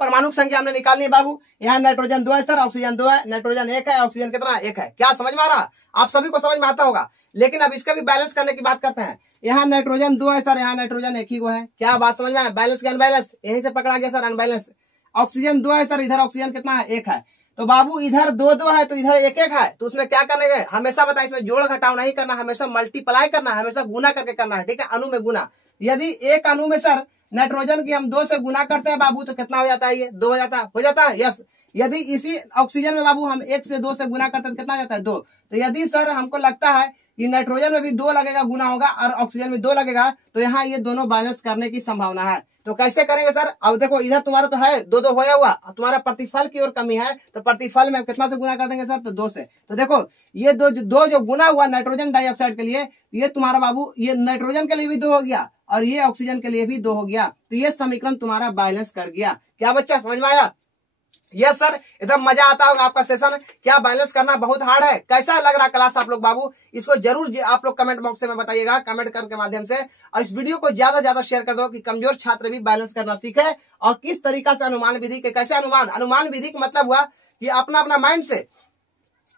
परमाणु संख्या हमने निकालनी है बाबू। यहाँ नाइट्रोजन 2 है सर, ऑक्सीजन 2 है, नाइट्रोजन 1 है, ऑक्सीजन कितना है? 1 है। क्या समझ में आ रहा? आप सभी को समझ में आता होगा। लेकिन अब इसका भी बैलेंस करने की बात करते हैं। यहाँ नाइट्रोजन 2 है सर, यहाँ नाइट्रोजन 1 ही को है। क्या बात समझ में आया? बैलेंस के अनबैलेंस यहीं से पकड़ा गया सर, अनबैलेंस। ऑक्सीजन 2 है सर, इधर ऑक्सीजन कितना है? 1 है। तो बाबू इधर 2 है तो इधर 1 है। तो उसमें क्या करने गए? हमेशा बताए इसमें जोड़ घटाव नहीं करना, हमेशा मल्टीप्लाई करना है, हमेशा गुना करके करना है, ठीक है। अणु में गुना। यदि एक अणु में सर नाइट्रोजन की हम 2 से गुना करते हैं बाबू तो कितना हो जाता है? ये 2 हो जाता है, हो जाता है यस। यदि इसी ऑक्सीजन में बाबू हम 1 से 2 से गुना करते हैं तो कितना जाता है? 2। तो यदि सर हमको लगता है कि नाइट्रोजन में भी 2 लगेगा गुना होगा और ऑक्सीजन में 2 लगेगा तो यहाँ ये दोनों बैलेंस करने की संभावना है। तो कैसे करेंगे सर? अब देखो इधर तुम्हारा तो है 2 होया हुआ, तुम्हारा प्रतिफल की ओर कमी है तो प्रतिफल में कितना से गुना कर देंगे सर? तो 2 से। तो देखो ये दो जो गुना हुआ नाइट्रोजन डाइऑक्साइड के लिए, ये तुम्हारा बाबू ये नाइट्रोजन के लिए भी 2 हो गया और ये ऑक्सीजन के लिए भी 2 हो गया। तो ये समीकरण तुम्हारा बैलेंस कर गया। क्या बच्चा समझ में आया? यस सर, एकदम मजा आता होगा आपका सेशन। क्या बैलेंस करना बहुत हार्ड है? कैसा लग रहा क्लास आप लोग बाबू? इसको जरूर आप लोग कमेंट बॉक्स में बताइएगा, कमेंट करके माध्यम से। और इस वीडियो को ज्यादा ज्यादा शेयर कर दो कि कमजोर छात्र भी बैलेंस करना सीखे और किस तरीका से अनुमान विधि के कैसे अनुमान विधि का मतलब हुआ कि अपना माइंड से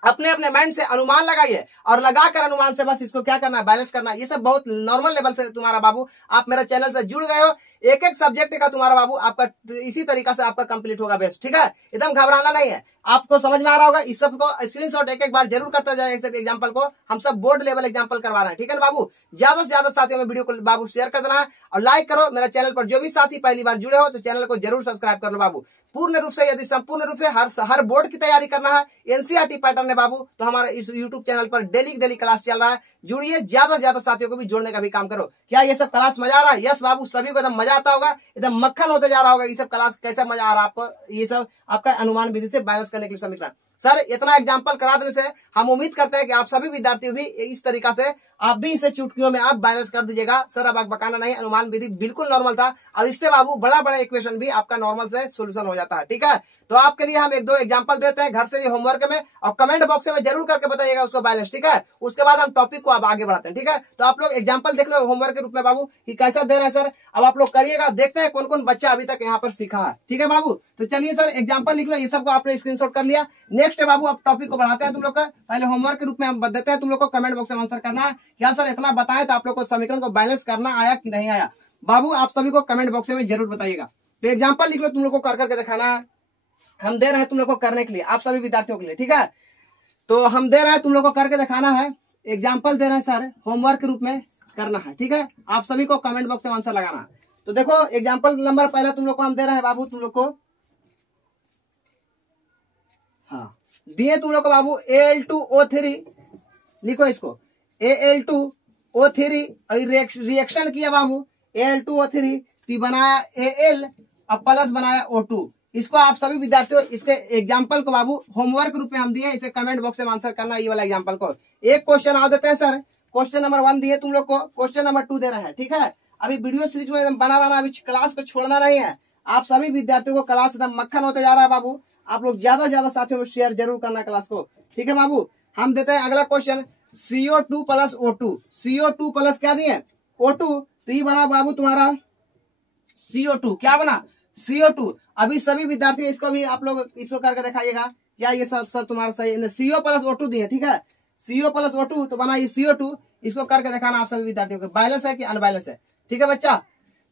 अपने माइंड से अनुमान लगाइए और लगाकर अनुमान से बस इसको क्या करना है? बैलेंस करना। ये सब बहुत नॉर्मल लेवल से तुम्हारा बाबू आप मेरे चैनल से जुड़ गए हो। एक एक सब्जेक्ट का तुम्हारा बाबू आपका इसी तरीका से आपका कंप्लीट होगा बेस्ट, ठीक है। एकदम घबराना नहीं है। आपको समझ में आ रहा होगा। इस सब को स्क्रीनशॉट एक एक बार जरूर करते जाए। एग्जाम्पल को हम सब बोर्ड लेवल एग्जाम्पल करवा रहे हैं, ठीक है ना बाबू। ज्यादा से ज्यादा साथियों में वीडियो को बाबू शेयर कर देना और लाइक करो। मेरा चैनल पर जो भी साथी पहली बार जुड़े हो तो चैनल को जरूर सब्सक्राइब कर लो बाबू। पूर्ण रूप से यदि संपूर्ण रूप से हर बोर्ड की तैयारी करना है एनसीईआरटी पैटर्न है बाबू तो हमारा इस यूट्यूब चैनल पर डेली क्लास चल रहा है। जुड़िए, ज्यादा से ज्यादा साथियों को भी जोड़ने का भी काम करो। क्या ये सब क्लास मजा आ रहा है? यस बाबू, सभी को एकदम मजा आता होगा, एकदम मक्खन होते जा रहा होगा। ये सब क्लास कैसा मजा आ रहा है आपको? ये सब आपका अनुमान विधि से बैलेंस करने के लिए समीकरण। सर इतना एग्जाम्पल करा देने से हम उम्मीद करते हैं कि आप सभी विद्यार्थी भी इस तरीका से आप भी इसे चुटकियों में आप बैलेंस कर दीजिएगा। सर अब बकाना नहीं, अनुमान विधि बिल्कुल नॉर्मल था और इससे बाबू बड़ा इक्वेशन भी आपका नॉर्मल से सोल्यूशन हो जाता है, ठीक है। तो आपके लिए हम 1-2 एग्जाम्पल देते हैं घर से ये होमवर्क में और कमेंट बॉक्स में जरूर करके बताइएगा उसको बैलेंस, ठीक है। उसके बाद हम टॉपिक को अब आगे बढ़ाते हैं, ठीक है। तो आप लोग एग्जाम्पल देख लो होमवर्क के रूप में बाबू कि कैसा दे रहे हैं सर। अब आप लोग करिएगा, देखते हैं कौन कौन बच्चा अभी तक यहाँ पर सीखा है, ठीक है बाबू। तो चलिए सर एग्जाम्पल लिख लो। ये सबको आपने स्क्रीनशॉट कर लिया। नेक्स्ट है बाबू अब टॉपिक को बढ़ाते हैं तुम लोग का। पहले होमवर्क के रूप में हम देते हैं तुम लोग को, कमेंट बॉक्स में आंसर करना है। क्या सर इतना बताएं तो आप लोग को समीकरण को बैलेंस करना आया कि नहीं आया बाबू? आप सभी को कमेंट बॉक्स में जरूर बताइएगा। तो एग्जाम्पल लिख लो, तुम लोग को कर करके दिखाना है। हम दे रहे हैं तुम लोग को करने के लिए, आप सभी विद्यार्थियों के लिए, ठीक है। तो हम दे रहे हैं तुम लोग को करके दिखाना है। एग्जाम्पल दे रहे हैं सर, होमवर्क के रूप में करना है, ठीक है। आप सभी को कमेंट बॉक्स में आंसर लगाना है। तो देखो एग्जाम्पल नंबर पहला तुम लोग को हम दे रहे हैं बाबू, तुम लोग को हाँ दिए तुम लोग को बाबू Al2O3 लिखो इसको Al2O3 रिएक्शन किया बाबू Al2O3 तो बनाया Al और प्लस बनाया O2। इसको आप सभी विद्यार्थियों इसके एग्जाम्पल को बाबू होमवर्क रूप में हम दिए, इसे कमेंट बॉक्स में आंसर करना ये वाला एग्जाम्पल को। एक क्वेश्चन आ देते हैं सर। क्वेश्चन नंबर 1 दिए तुम लोग को, क्वेश्चन नंबर 2 दे रहे हैं, ठीक है। अभी वीडियो सीरीज में बना रहना, अभी क्लास को छोड़ना नहीं है। आप सभी विद्यार्थियों को क्लास एकदम मक्खन होते जा रहा है बाबू। आप लोग ज्यादा ज्यादा साथियों में शेयर जरूर करना क्लास को। ठीक है बाबू, हम देते हैं अगला question. CO2 plus O2, CO2 plus क्या दिए O2, तो ये बना बाबू तुम्हारा CO2। क्या बना CO2। अभी सभी विद्यार्थी इसको भी आप लोग इसको करके दिखाइएगा क्या ये सर तुम्हारा सही है। CO प्लस O2 दिए, ठीक है, CO प्लस O2 तो बना ये CO2। इसको करके दिखाना आप सभी विद्यार्थियों को, बैलेंस है कि अनबैलेंस है। ठीक है बच्चा,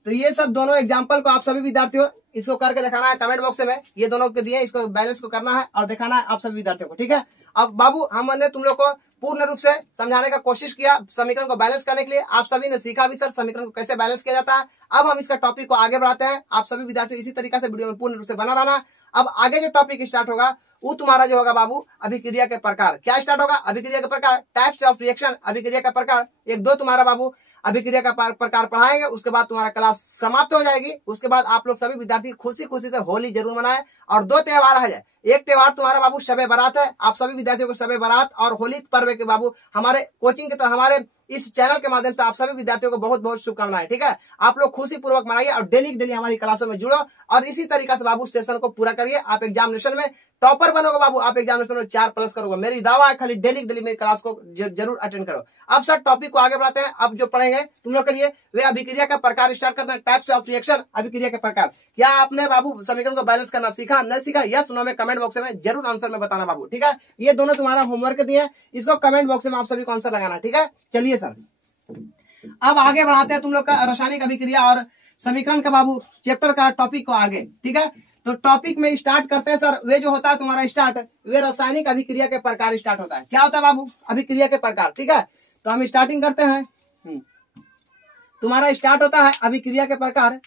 तो ये सब दोनों एग्जाम्पल को आप सभी विद्यार्थियों इसको करके दिखाना है कमेंट बॉक्स में। ये दोनों को दिए, इसको बैलेंस को करना है और दिखाना है आप सभी विद्यार्थियों को। ठीक है, अब बाबू हमने तुम लोग को पूर्ण रूप से समझाने का कोशिश किया समीकरण को बैलेंस करने के लिए। आप सभी ने सीखा भी सर समीकरण को कैसे बैलेंस किया जाता है। अब हम इसका टॉपिक को आगे बढ़ाते हैं। आप सभी विद्यार्थी इसी तरीके से वीडियो में पूर्ण रूप से बना रहना। अब आगे जो टॉपिक स्टार्ट होगा वो तुम्हारा जो होगा बाबू अभिक्रिया के प्रकार। क्या स्टार्ट होगा, अभिक्रिया के प्रकार, टाइप्स ऑफ रिएक्शन, अभिक्रिया का प्रकार। एक दो तुम्हारा बाबू अभिक्रिया का प्रकार पढ़ाएंगे, उसके बाद तुम्हारा क्लास समाप्त हो जाएगी। उसके बाद आप लोग सभी विद्यार्थी खुशी खुशी से होली जरूर मनाएं। और दो त्योहार है, एक त्योहार तुम्हारा बाबू शबे बारात है। आप सभी विद्यार्थियों को शबे बारात और होली पर्व के बाबू हमारे कोचिंग की तरफ हमारे इस चैनल के माध्यम से आप सभी विद्यार्थियों को बहुत बहुत शुभकामनाएं। ठीक है, आप लोग खुशी पूर्वक मनाइए और डेली हमारी क्लासों में जुड़ो और इसी तरीके से बाबू सेशन को पूरा करिए। आप एग्जामिनेशन में टॉपर बनोगे बाबू, आप एग्जामिनेशन में 4+ करोगे, मेरी दावा है। खाली डेली मेरी क्लास को जरूर अटेंड करो। अब सर टॉपिक को आगे बढ़ाते हैं। अब जो पढ़ेंगे तुम लोग के लिए वे अभिक्रिया का प्रकार स्टार्ट करते हैं। टाइप्स ऑफ रिएक्शन, अभिक्रिया के प्रकार। क्या आपने बाबू समीकरण को बैलेंस करना सीखा, नहीं सीखा? यस नो में कमेंट बॉक्स में जरूर आंसर में बताना बाबू। ठीक है, ये दोनों तुम्हारा होमवर्क दिए, इसको कमेंट बॉक्स में आप सभी को आंसर लगाना। ठीक है, चलिए सर अब आगे बढ़ाते हैं तुम लोग का रासायनिक अभिक्रिया और समीकरण का बाबू चैप्टर का टॉपिक को आगे। ठीक है, तो टॉपिक में स्टार्ट करते हैं सर। वे जो होता है तुम्हारा स्टार्ट, वे रासायनिक अभिक्रिया के प्रकार स्टार्ट होता है। क्या होता है बाबू, अभिक्रिया के प्रकार। ठीक है, तो हम स्टार्टिंग करते हैं। तुम्हारा स्टार्ट होता है अभिक्रिया के प्रकार,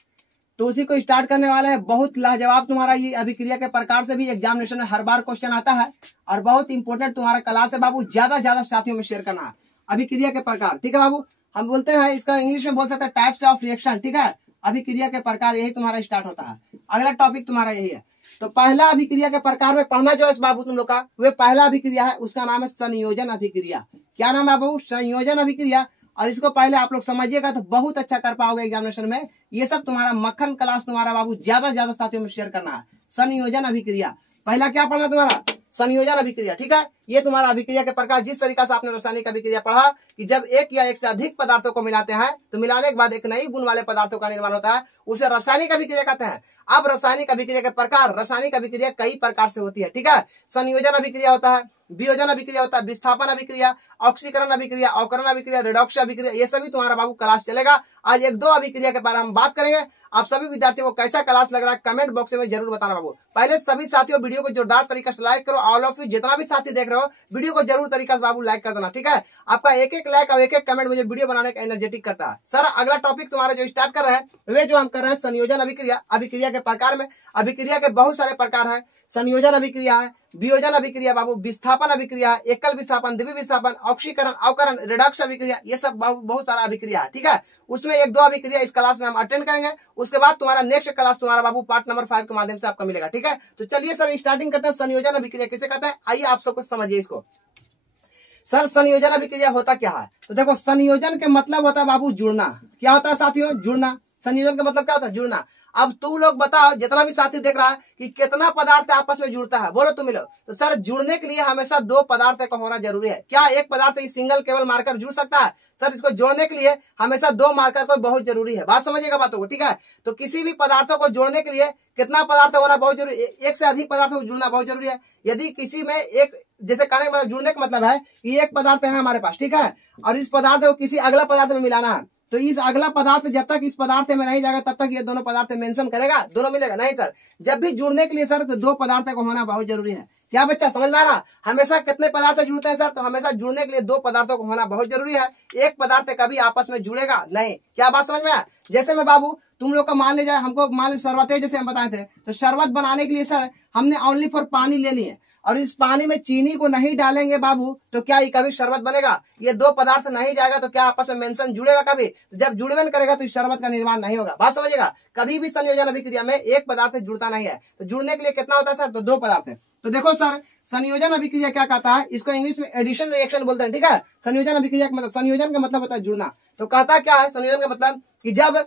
तो उसी को स्टार्ट करने वाले हैं। बहुत लाजवाब तुम्हारा ये अभिक्रिया के प्रकार से भी एग्जामिनेशन में हर बार क्वेश्चन आता है और बहुत इंपॉर्टेंट तुम्हारा क्लास है बाबू। ज्यादा साथियों में शेयर करना है अभिक्रिया के प्रकार। ठीक है बाबू, हम बोलते हैं इसका इंग्लिश में बोल सकते हैं टाइप्स ऑफ रिएक्शन। ठीक है, अभिक्रिया के प्रकार, यही तुम्हारा स्टार्ट होता है। अगला टॉपिक तुम्हारा यही है। तो पहला अभिक्रिया के प्रकार में पढ़ना जो है बाबू तुम लोग का, वे पहला अभिक्रिया है, उसका नाम है संयोजन अभिक्रिया। क्या नाम है बाबू, संयोजन अभिक्रिया। और इसको पहले आप लोग समझिएगा तो बहुत अच्छा कर पाओगे एग्जामिनेशन में। ये सब तुम्हारा मक्खन क्लास तुम्हारा बाबू ज्यादा साथियों में शेयर करना है। संयोजन अभिक्रिया पहला क्या पढ़ना तुम्हारा, संयोजन अभिक्रिया। ठीक है, ये तुम्हारा अभिक्रिया के प्रकार। जिस तरीके से आपने रासायनिक अभिक्रिया पढ़ा कि जब एक या एक से अधिक पदार्थों को मिलाते हैं तो मिलाने के बाद एक नई गुण वाले पदार्थों का निर्माण होता है, उसे रासायनिक अभिक्रिया कहते हैं। अब रासायनिक अभिक्रिया के प्रकार, रासायनिक अभिक्रिया कई प्रकार से होती है। ठीक है, संयोजन अभिक्रिया होता है, वियोजन अभिक्रिया होता है, विस्थापन अभिक्रिया, ऑक्सीकरण अभिक्रिया, अवकरण अभिक्रिया, रेडॉक्स अभिक्रिया, ये सभी तुम्हारा बाबू क्लास चलेगा। आज एक दो अभिक्रिया के बारे में हम बात करेंगे। आप सभी विद्यार्थियों को कैसा क्लास लग रहा है कमेंट बॉक्स में जरूर बताना बाबू। पहले सभी साथियों वीडियो को जोरदार तरीके से लाइक करो। ऑल ऑफ यू जितना भी साथी देख रहे हो वीडियो को जरूर तरीके से बाबू लाइक कर देना। ठीक है, आपका एक एक लाइक और एक एक कमेंट मुझे वीडियो बनाने का एनर्जेटिक करता है। सर अगला टॉपिक तुम्हारा जो स्टार्ट कर रहे हैं वे जो हम कर रहे हैं संयोजन अभिक्रिया। अभिक्रिया के प्रकार में अभिक्रिया के बहुत सारे प्रकार है। संयोजन अभिक्रिया है, वियोजन अभिक्रिया बाबू, विस्थापन अभिक्रिया है, एकल विस्थापन, द्वितीय विस्थापन, ऑक्सीकरण, अवकरण, रेडॉक्स अभिक्रिया, ये सब बहुत सारा अभिक्रिया है। ठीक है, उसमें एक दो अभिक्रिया इस क्लास में हम अटेंड करेंगे। उसके बाद तुम्हारा नेक्स्ट क्लास तुम्हारा बाबू पार्ट नंबर 5 के माध्यम से आपका मिलेगा। ठीक है, तो चलिए सर स्टार्टिंग करते हैं। संयोजन अभिक्रिया किसे कहते हैं, आइए आप सबको समझिए इसको। सर संयोजन अभिक्रिया होता क्या है, तो देखो संयोजन के मतलब होता है बाबू जुड़ना। क्या होता है साथियों, जुड़ना। संयोजन का मतलब क्या होता है, जुड़ना। अब तुम लोग बताओ, जितना भी साथी देख रहा है कि कितना पदार्थ आपस में जुड़ता है, बोलो तुम लोग। तो सर जुड़ने के लिए हमेशा दो पदार्थ का होना जरूरी है। क्या एक पदार्थ सिंगल केवल मार्कर जुड़ सकता है? सर इसको जोड़ने के लिए हमेशा दो मार्कर को बहुत जरूरी है। बात समझिएगा बातों को। ठीक है, तो किसी भी पदार्थों को जोड़ने के लिए कितना पदार्थ होना बहुत जरूरी है, एक से अधिक पदार्थों को जुड़ना बहुत जरूरी है। यदि किसी में एक, जैसे कहने का जुड़ने का मतलब है कि एक पदार्थ है हमारे पास, ठीक है, और इस पदार्थ को किसी अगला पदार्थ में मिलाना है, तो इस अगला पदार्थ जब तक इस पदार्थ में नहीं जाएगा तब तक ये दोनों पदार्थ मेंशन करेगा, दोनों मिलेगा नहीं सर। जब भी जुड़ने के लिए सर तो दो पदार्थ को होना बहुत जरूरी है। क्या बच्चा समझ में आ रहा? हमेशा कितने पदार्थ जुड़ते हैं सर, तो हमेशा जुड़ने के लिए दो पदार्थों को होना बहुत जरूरी है। एक पदार्थ कभी आपस में जुड़ेगा नहीं। क्या बात समझ में आया? जैसे में बाबू तुम लोग का मान लीजिए, हमको मान लीजिए शरबत है, जैसे हम बताए थे, तो शरबत बनाने के लिए सर हमने ओनली फॉर पानी ले लिए और इस पानी में चीनी को नहीं डालेंगे बाबू, तो क्या ये कभी शरबत बनेगा? ये दो पदार्थ नहीं जाएगा तो क्या आपस में मेंशन जुड़ेगा कभी? जब जुड़वन करेगा तो इस शरबत का निर्माण नहीं होगा। बात समझिएगा, कभी भी संयोजन अभिक्रिया में एक पदार्थ जुड़ता नहीं है। तो जुड़ने के लिए कितना होता है सर, तो दो पदार्थ है। तो देखो सर संयोजन अभिक्रिया क्या कहता है, इसको इंग्लिश में एडिशन रिएक्शन बोलते हैं। ठीक है, संयोजन अभिक्रिया का मतलब, संयोजन का मतलब होता है जुड़ना। तो कहता क्या है संयोजन का मतलब कि जब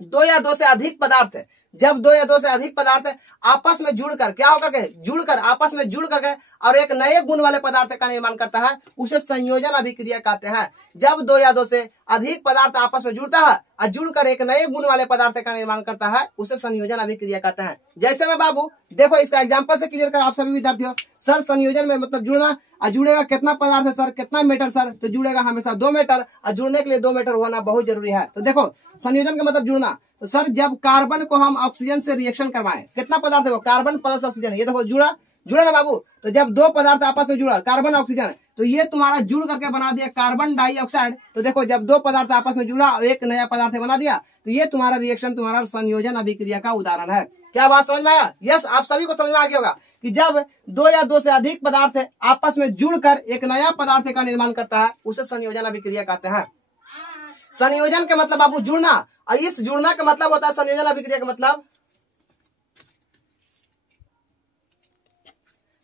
दो या दो से अधिक पदार्थ जब दो या दो से अधिक पदार्थ आपस में जुड़कर क्या होकर के जुड़कर आपस में जुड़ करके और एक नए गुण वाले पदार्थ का निर्माण करता है उसे संयोजन अभिक्रिया कहते हैं। जब दो या दो से अधिक पदार्थ आपस में जुड़ता है और जुड़कर एक नए गुण वाले पदार्थ का निर्माण करता है उसे संयोजन अभिक्रिया कहते हैं। जैसे में बाबू देखो इसका एग्जांपल से क्लियर कर आप सभी विद्यार्थियों। सर संयोजन में मतलब जुड़ना, और जुड़ेगा कितना पदार्थ है सर, कितना मीटर सर, तो जुड़ेगा हमेशा 2 मीटर, और जुड़ने के लिए 2 मीटर होना बहुत जरूरी है। तो देखो संयोजन का मतलब जुड़ना, तो सर जब कार्बन को हम ऑक्सीजन से रिएक्शन करवाएं, कितना पदार्थ है वो, कार्बन प्लस ऑक्सीजन, ये देखो जुड़ा ना बाबू। तो जब दो पदार्थ आपस में जुड़ा कार्बन ऑक्सीजन, तो ये तुम्हारा जुड़ करके बना दिया कार्बन डाइऑक्साइड। तो देखो जब दो पदार्थ आपस में जुड़ा और एक नया पदार्थ बना दिया, तो ये तुम्हारा रिएक्शन तुम्हारा संयोजन अभिक्रिया का उदाहरण है। क्या बात समझ में आया? यस, आप सभी को समझ में आ गया होगा कि जब दो या दो से अधिक पदार्थ आपस में जुड़कर एक नया पदार्थ का निर्माण करता है उसे संयोजन अभिक्रिया कहते हैं। संयोजन के मतलब बाबू जुड़ना, और इस जुड़ना का मतलब होता है संयोजन अभिक्रिया का मतलब।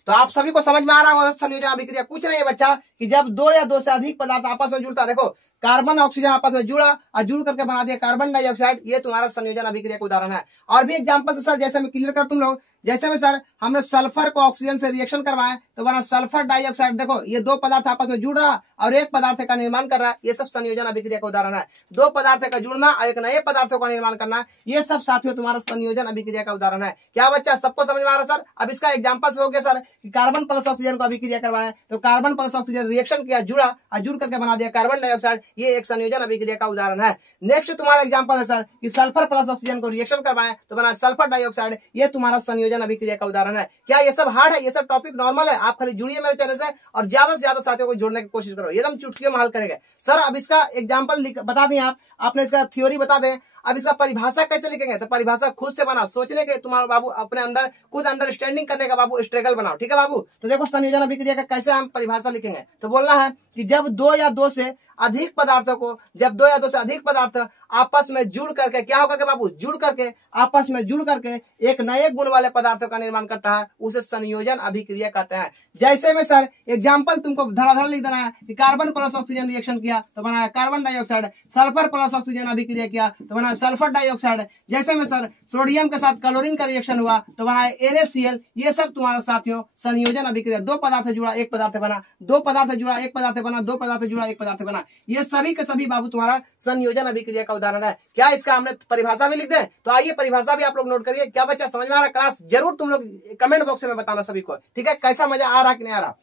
तो आप सभी को समझ में आ रहा होगा संयोजन अभिक्रिया कुछ नहीं है बच्चा कि जब दो या दो से अधिक पदार्थ आपस में जुड़ता, देखो कार्बन ऑक्सीजन आपस में जुड़ा और जुड़ करके बना दिया कार्बन डाइऑक्साइड, ये तुम्हारा संयोजन अभिक्रिया का उदाहरण है। और भी एग्जांपल सर जैसे में क्लियर कर तुम लोग, जैसे में सर हमने सल्फर को ऑक्सीजन से रिएक्शन करवाए तो बना सल्फर डाइऑक्साइड। देखो ये दो पदार्थ आपस में जुड़ रहा और एक पदार्थ का निर्माण कर रहा है, ये सब संयोजन अभिक्रिया का उदाहरण है। दो पदार्थ का जुड़ना और एक नए पदार्थों का निर्माण करना, ये सब साथियों तुम्हारा संयोजन अभिक्रिया का उदाहरण है। क्या बच्चा सबको समझ में आ रहा सर? अब इसका एग्जाम्पल हो गया सर कि कार्बन प्लस ऑक्सीजन को अभिक्रिया करवाया, तो कार्बन प्लस ऑक्सीजन रिएक्शन किया, जुड़ा और जुड़ करके बना दिया कार्बन डाइऑक्साइड, ये एक संयोजन अभिक्रिया का उदाहरण है। नेक्स्ट तुम्हारा एग्जाम्पल है सर कि सल्फर प्लस ऑक्सीजन को रिएक्शन करवाए तो बना सल्फर डाइऑक्साइड, ये तुम्हारा संयोजन अभिक्रिया का उदाहरण है। क्या ये सब हार्ड है? ये सब टॉपिक नॉर्मल है। आप खाली जुड़िए मेरे चैनल से और ज्यादा से ज्यादा साथियों को जोड़ने की कोशिश करो, एकदम चुटकियों में हल करेंगे। सर अब इसका एग्जाम्पल बता दें, आपने इसका थ्योरी बता दें। अब इसका परिभाषा कैसे लिखेंगे? तो परिभाषा खुद से बना, सोचने के तुम्हारा बाबू अपने अंदर खुद अंडरस्टैंडिंग करने का बाबू स्ट्रगल बनाओ, ठीक है बाबू। तो देखो संयोजन अभिक्रिया का कैसे हम परिभाषा लिखेंगे, तो बोलना है कि जब दो या दो से अधिक पदार्थों को, जब दो या दो से अधिक पदार्थ आपस में जुड़ करके क्या होकर के बाबू, जुड़ करके आपस में जुड़ करके एक नए गुण वाले पदार्थों का निर्माण करता है उसे संयोजन अभिक्रिया कहते हैं। जैसे में सर एग्जाम्पल तुमको धड़ाधड़ लिख देना है कि कार्बन प्लस ऑक्सीजन रिएक्शन किया तो बनाया carbon dioxide, sulphur plus oxygen अभिक्रिया किया तो बनाया सल्फर डाइऑक्साइड। जैसे में सर सोडियम के साथ क्लोरीन का रिएक्शन हुआ तो बनाया NaCl। ये सब तुम्हारा साथियों संयोजन अभिक्रिया, दो पदार्थ जुड़ा एक पदार्थ बना, दो पदार्थ जुड़ा एक पदार्थ बना, दो पदार्थ जुड़ा एक पदार्थ बना, ये सभी के सभी बाबू तुम्हारा संयोजन अभिक्रिया का उदाहरण है। क्या इसका हमने परिभाषा भी लिख दे? तो आइए परिभाषा भी आप लोग नोट करिए। क्या बच्चा समझ में आ रहा? क्लास जरूर तुम लोग कमेंट बॉक्स में बताना सभी को, ठीक है, कैसा मजा आ रहा कि नहीं आ रहा।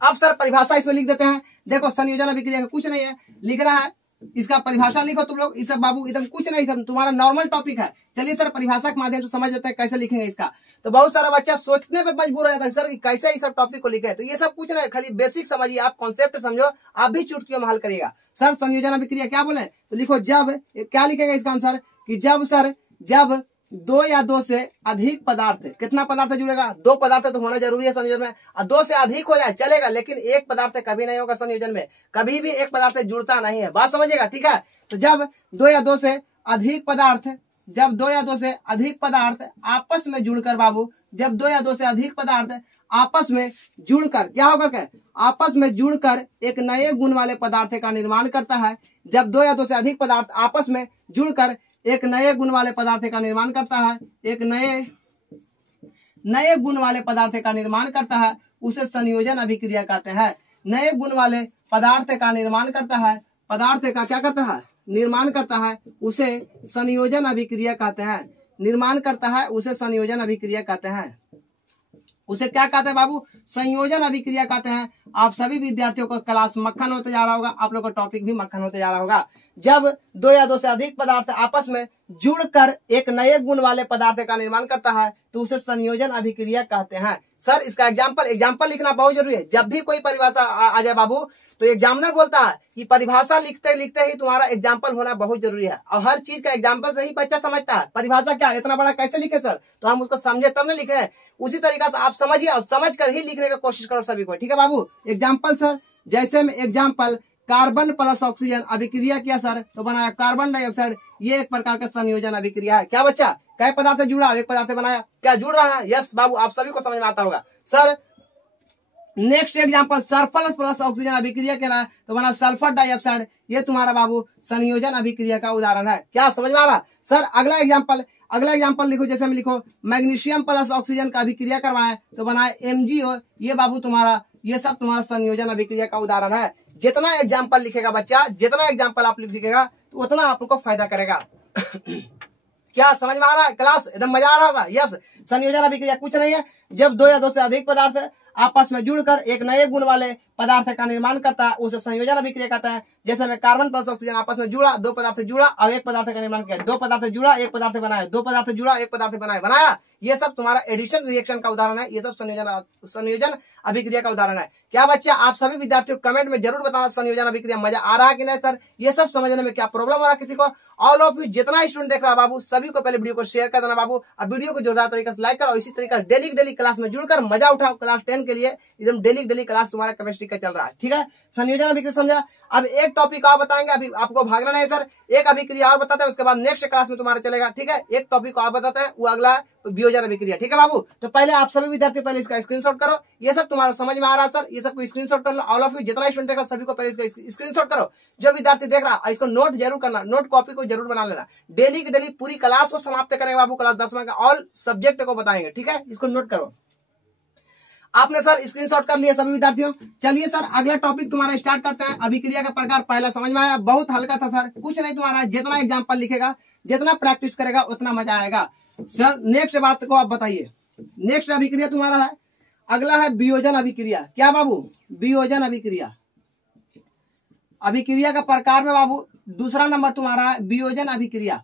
अब सर परिभाषा इसमें लिख देते हैं। देखो संयोजन अभिक्रिया का कुछ नहीं है, लिख रहा है, इसका परिभाषा लिखो तुम लोग। इस सब बाबू एकदम कुछ नहीं, सब तुम्हारा नॉर्मल टॉपिक है। चलिए सर परिभाषा के माध्यम से समझ लेते हैं कैसे लिखेंगे इसका। तो बहुत सारा बच्चा सोचने पे मजबूर हो जाता है सर कि कैसे इस सब टॉपिक को लिखे। तो ये सब कुछ नहीं, खाली बेसिक समझिए, आप कॉन्सेप्ट समझो, आप भी चुटकियों में हल करिएगा। सर संयोजन अभिक्रिया क्या बोले, तो लिखो जब, क्या लिखेगा इसका आंसर कि जब सर जब दो या दो से अधिक पदार्थ, कितना पदार्थ जुड़ेगा, दो पदार्थ तो होना जरूरी है संयोजन में, और दो से अधिक हो जाए चलेगा, लेकिन एक पदार्थ कभी नहीं होगा संयोजन में, कभी भी एक पदार्थ जुड़ता नहीं है, बात समझिएगा, ठीक है। तो जब दो या दो से अधिक पदार्थ, जब दो या दो से अधिक पदार्थ आपस में जुड़कर बाबू, जब दो या दो से अधिक पदार्थ आपस में जुड़कर क्या होकर के, आपस में जुड़कर एक नए गुण वाले पदार्थ का निर्माण करता है। जब दो या दो से अधिक पदार्थ आपस में जुड़कर एक नए गुण वाले पदार्थ का निर्माण करता है, एक नए गुण वाले पदार्थ का निर्माण करता है, उसे संयोजन अभिक्रिया कहते हैं। नए गुण वाले पदार्थ का निर्माण करता है, पदार्थ का क्या करता है, निर्माण करता है, उसे संयोजन अभिक्रिया कहते हैं। निर्माण करता है उसे संयोजन अभिक्रिया कहते हैं। उसे क्या कहते हैं बाबू, संयोजन अभिक्रिया कहते हैं। आप सभी विद्यार्थियों को क्लास मक्खन होते जा रहा होगा, आप लोग का टॉपिक भी मक्खन होते जा रहा होगा। जब दो या दो से अधिक पदार्थ आपस में जुड़कर एक नए गुण वाले पदार्थ का निर्माण करता है तो उसे संयोजन अभिक्रिया कहते हैं। सर इसका एग्जाम्पल लिखना बहुत जरूरी है। जब भी कोई परिभाषा आ जाए बाबू तो एग्जामिनर बोलता है कि परिभाषा लिखते लिखते ही तुम्हारा एग्जाम्पल होना बहुत जरूरी है, और हर चीज का एग्जाम्पल से ही बच्चा समझता है। परिभाषा क्या इतना बड़ा कैसे लिखे सर, तो हम उसको समझे तब न लिखे हैं। उसी तरीका से आप समझिए और समझ कर ही लिखने की कोशिश करो सभी को, ठीक है बाबू। एग्जाम्पल सर जैसे में एग्जाम्पल कार्बन प्लस ऑक्सीजन अभिक्रिया किया सर तो बनाया कार्बन डाइऑक्साइड, ये एक प्रकार का संयोजन अभिक्रिया है। क्या बच्चा, कई पदार्थ जुड़ा, एक पदार्थ बनाया, क्या जुड़ रहा है? यस बाबू, आप सभी को समझ में आता होगा। Sir next example sulphur plus oxygen अभिक्रिया के ना तो बना सल्फर डाइऑक्साइड, ये तुम्हारा बाबू संयोजन अभिक्रिया का उदाहरण है। क्या समझ में आ रहा? सर अगला एग्जांपल अगला एग्जांपल लिखो, जैसे हम लिखो मैग्नीशियम प्लस ऑक्सीजन का अभिक्रिया करवाएं तो बनाए MgO। ये बाबू तुम्हारा, ये सब तुम्हारा संयोजन अभिक्रिया का उदाहरण है। जितना एग्जाम्पल लिखेगा बच्चा, जितना एग्जाम्पल आप लिखेगा तो उतना आपको फायदा करेगा। क्या समझ में आ रहा है? क्लास एकदम मजा आ रहा होगा। यस, संयोजन अभिक्रिया कुछ नहीं है, जब दो या दो से अधिक पदार्थ आपस में जुड़कर एक नए गुण वाले पदार्थ का निर्माण करता है उसे संयोजन अभिक्रिया कहता है। जैसे में कार्बन प्लस ऑक्सीजन आपस में जुड़ा, दो पदार्थ जुड़ा और एक पदार्थ का निर्माण किया, दो पदार्थ जुड़ा एक पदार्थ बनाया, दो पदार्थ जुड़ा एक पदार्थ बनाया, ये सब तुम्हारा एडिशन रिएक्शन का उदाहरण है। ये सब संयोजन अभिक्रिया का उदाहरण है। क्या बच्चा आप सभी विद्यार्थियों कमेंट में जरूर बताना संयोजन अभिक्रिया मजा आ रहा है कि नहीं सर, ये सब समझने में क्या प्रॉब्लम हो रहा है किसी को? ऑल ऑफ यू जितना स्टूडेंट देख रहा है बाबू, सभी को पहले वीडियो को शेयर कर देना बाबू, और वीडियो को जोरदार तरीके से लाइक करो। इसी तरीके डेली क्लास में जुड़कर मजा उठाओ। क्लास 10 के लिए एकदम डेली क्लास तुम्हारा केमिस्ट्री का चल रहा है, ठीक है। संयोजन अभिक्रिया समझा। अब एक टॉपिक और बताएंगे, अभी आपको भागना नहीं सर, एक अभिक्रिया और बताते हैं, उसके बाद नेक्स्ट क्लास में तुम्हारा चलेगा, ठीक है। एक टॉपिक और बताते हैं, वो अगला है वियोजन अभिक्रिया, ठीक है बाबू। तो पहले आप सभी विद्यार्थी पहले इसका स्क्रीनशॉट करो। ये सब तुम्हारा समझ में आ रहा है सर, ये सबको स्क्रीनशॉट कर लो। ऑल ऑफ यू जितना स्टूडेंट देख रहा सभी को पहले इसका स्क्रीनशॉट करो। जो विद्यार्थी देख रहा है इसको नोट जरूर करना, नोट कॉपी को जरूर बना लेना। डेली की डेली पूरी क्लास को समाप्त करेंगे बाबू, क्लास 10 का ऑल सब्जेक्ट को बताएंगे, ठीक है। इसको नोट करो। आपने सर स्क्रीनशॉट कर लिया सभी विद्यार्थियों। चलिए सर अगला टॉपिक तुम्हारा स्टार्ट करते हैं। अभिक्रिया का प्रकार पहला समझ में आया, बहुत हल्का था सर, कुछ नहीं तुम्हारा, जितना एग्जाम्पल लिखेगा, जितना प्रैक्टिस करेगा उतना मजा आएगा। सर नेक्स्ट बात को आप बताइए। नेक्स्ट अभिक्रिया तुम्हारा है, अगला है वियोजन अभिक्रिया। क्या बाबू? वियोजन अभिक्रिया। अभिक्रिया का प्रकार में बाबू दूसरा नंबर तुम्हारा है वियोजन अभिक्रिया।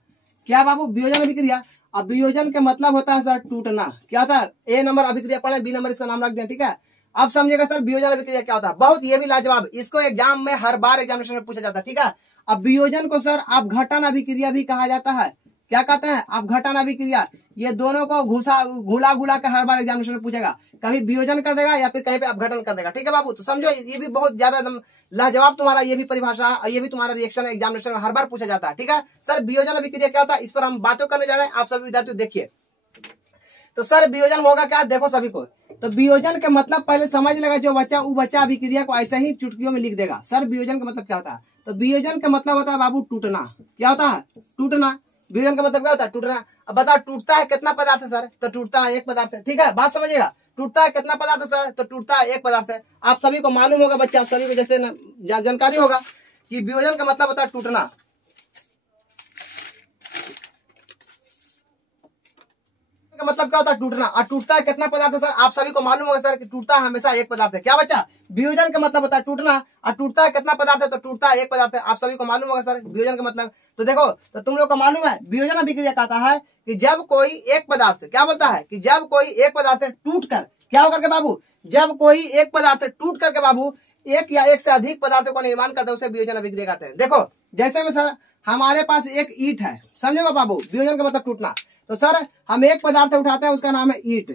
क्या बाबू? वियोजन अभिक्रिया। अब वियोजन का मतलब होता है सर टूटना। क्या था? ए नंबर अभिक्रिया पढ़े, बी नंबर इसका नाम रख दिया, ठीक है। अब समझिएगा सर वियोजन अभिक्रिया क्या होता है, बहुत ये भी लाजवाब, इसको एग्जाम में हर बार एग्जामिनेशन में पूछा जाता है, ठीक है। अब वियोजन को सर अपघटन अभिक्रिया भी कहा जाता है। क्या कहते हैं? अपघटन अभिक्रिया। ये दोनों को घुला के हर बार एग्जामिनेशन में पूछेगा, कभी वियोजन कर देगा या फिर कहीं पे अपघटन कर देगा, ठीक है बाबू। तो समझो ये भी बहुत ज्यादा एकदम लाजवाब तुम्हारा ये भी परिभाषा है, ये भी तुम्हारा रिएक्शन एग्जामिनेशन में हर बार पूछा जाता है, ठीक है। सर वियोजन अभिक्रिया क्या होता है, इस पर हम बातों करने जा रहे हैं, आप सभी विद्यार्थी देखिए। तो सर वियोजन होगा क्या, देखो सभी को। तो वियोजन का मतलब पहले समझ लेगा जो बच्चा, वो बच्चा अभिक्रिया को ऐसे ही चुटकियों में लिख देगा। सर वियोजन का मतलब क्या होता है? तो वियोजन का मतलब होता है बाबू टूटना। क्या होता है? टूटना। वियोजन का मतलब क्या होता है? टूटना। अब बताओ टूटता है कितना पदार्थ है सर? तो टूटता है एक पदार्थ है, ठीक है, बात समझिएगा। टूटता है कितना पदार्थ है सर? तो टूटता है एक पदार्थ है। आप सभी को मालूम होगा बच्चा, सभी को जैसे जानकारी होगा कि वियोजन का मतलब होता है टूटना। का मतलब क्या होता है? टूटना। और टूटता है कितना पदार्थ है सर? आप सभी को मालूम होगा सर कि टूटता है हमेशा एक पदार्थ है। क्या बच्चा? वियोजन का मतलब होता है टूटना, और टूटता है कितना पदार्थ है? तो टूटता है एक पदार्थ है। आप सभी को मालूम होगा सर वियोजन का मतलब। तो देखो, तो तुम लोग को मालूम है वियोजन अभिक्रिया कहता है कि जब कोई एक पदार्थ, क्या बोलता है कि जब कोई एक पदार्थ टूट कर, क्या होकर के बाबू, जब कोई एक पदार्थ टूट करके बाबू एक या एक से अधिक पदार्थों का निर्माण करते हैं उसे वियोजन अभिक्रिया कहते हैं। देखो जैसे में सर हमारे पास एक ईंट है, समझेगा बाबू, वियोजन का मतलब टूटना। तो सर हम एक पदार्थ उठाते हैं, उसका नाम है ईंट।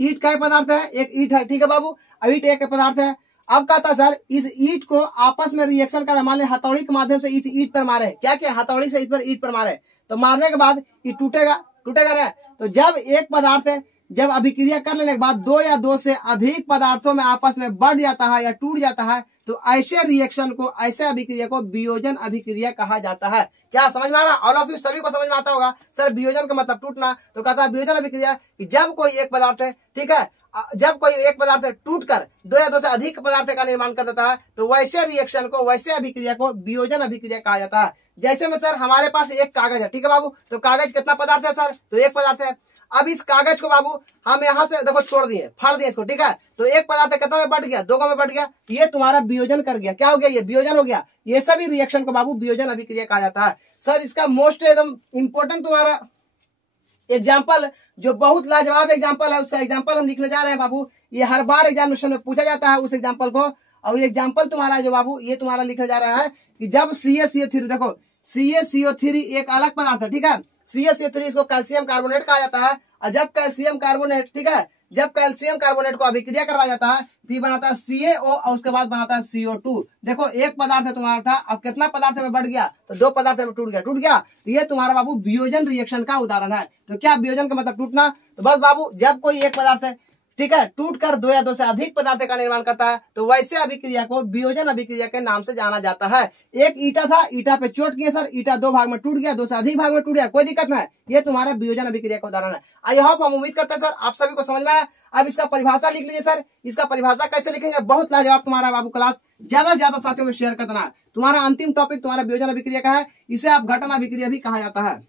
ईंट का पदार्थ है, एक ईंट है, ठीक है बाबू। ईंट एक पदार्थ है। अब कहता है सर इस ईंट को आपस में रिएक्शन कर, मान ले हथौड़ी के माध्यम से इस ईंट पर मारे, क्या क्या हथौड़ी से इस पर ईंट पर मारे, तो मारने के बाद ये टूटेगा ना। तो जब एक पदार्थ जब अभिक्रिया कर लेने के बाद दो या दो से अधिक पदार्थों में आपस में बढ़ जाता है या टूट जाता है, तो ऐसे रिएक्शन को, ऐसे अभिक्रिया को वियोजन अभिक्रिया कहा जाता है। क्या समझ में आ रहा? ऑल ऑफ यू सभी को समझ में आता होगा सर वियोजन का मतलब टूटना। तो कहता है वियोजन अभिक्रिया कि जब कोई एक पदार्थ है, ठीक है, जब कोई एक पदार्थ टूट कर दो या दो से अधिक पदार्थ का निर्माण कर देता है, तो वैसे रिएक्शन को, वैसे अभिक्रिया को वियोजन अभिक्रिया कहा जाता है। जैसे में सर हमारे पास एक कागज है, ठीक है बाबू। तो कागज कितना पदार्थ है सर? तो एक पदार्थ है। अब इस कागज को बाबू हम यहाँ से देखो छोड़ दिए, फाड़ दिए इसको, ठीक है। तो एक पदार्थ कितना में बढ़ गया? दो में बढ़ गया। ये तुम्हारा वियोजन कर गया। क्या हो गया? ये वियोजन हो गया। ये सभी रिएक्शन को बाबू वियोजन अभिक्रिया कहा जाता है। सर इसका मोस्ट एकदम इंपॉर्टेंट तुम्हारा एग्जाम्पल, जो बहुत लाजवाब एग्जाम्पल है, उसका एग्जाम्पल हम लिखने जा रहे हैं बाबू। ये हर बार एग्जामिनेशन में पूछा जाता है उस एग्जाम्पल को। और एग्जाम्पल तुम्हारा जो बाबू ये तुम्हारा लिखा जा रहा है कि जब CaCO3, देखो CaCO3 एक अलग पदार्थ है, ठीक है। CaCO3 इसको कैल्शियम कार्बोनेट कहा जाता है। और जब कैल्शियम कार्बोनेट, ठीक है, जब कैल्शियम कार्बोनेट को अभिक्रिया करवाया जाता है तो बनाता है CaO और उसके बाद बनाता है CO2। देखो एक पदार्थ है तुम्हारा था, अब कितना पदार्थ में बढ़ गया? तो दो पदार्थ में टूट गया। तो ये तुम्हारा बाबू वियोजन रिएक्शन का उदाहरण है। तो क्या वियोजन का मतलब टूटना? तो बस बाबू जब कोई एक पदार्थ ठीक है, टूटकर दो या दो से अधिक पदार्थ का निर्माण करता है तो वैसे अभिक्रिया को वियोजन अभिक्रिया के नाम से जाना जाता है। एक ईटा था, ईटा पे चोट किया सर, ईटा दो भाग में टूट गया, दो से अधिक भाग में टूट गया, कोई दिक्कत नहीं, ये तुम्हारा वियोजन अभिक्रिया का उदाहरण है। आई होप, हम उम्मीद करते हैं सर आप सभी को समझ में आया। अब इसका परिभाषा लिख लीजिए सर। इसका परिभाषा कैसे लिखेंगे, बहुत लाजवाब तुम्हारा बाबू क्लास, ज्यादा से ज्यादा साथियों में शेयर कर देना। तुम्हारा अंतिम टॉपिक तुम्हारा वियोजन अभिक्रिया का है, इसे आप घटन अभिक्रिया भी कहा जाता है।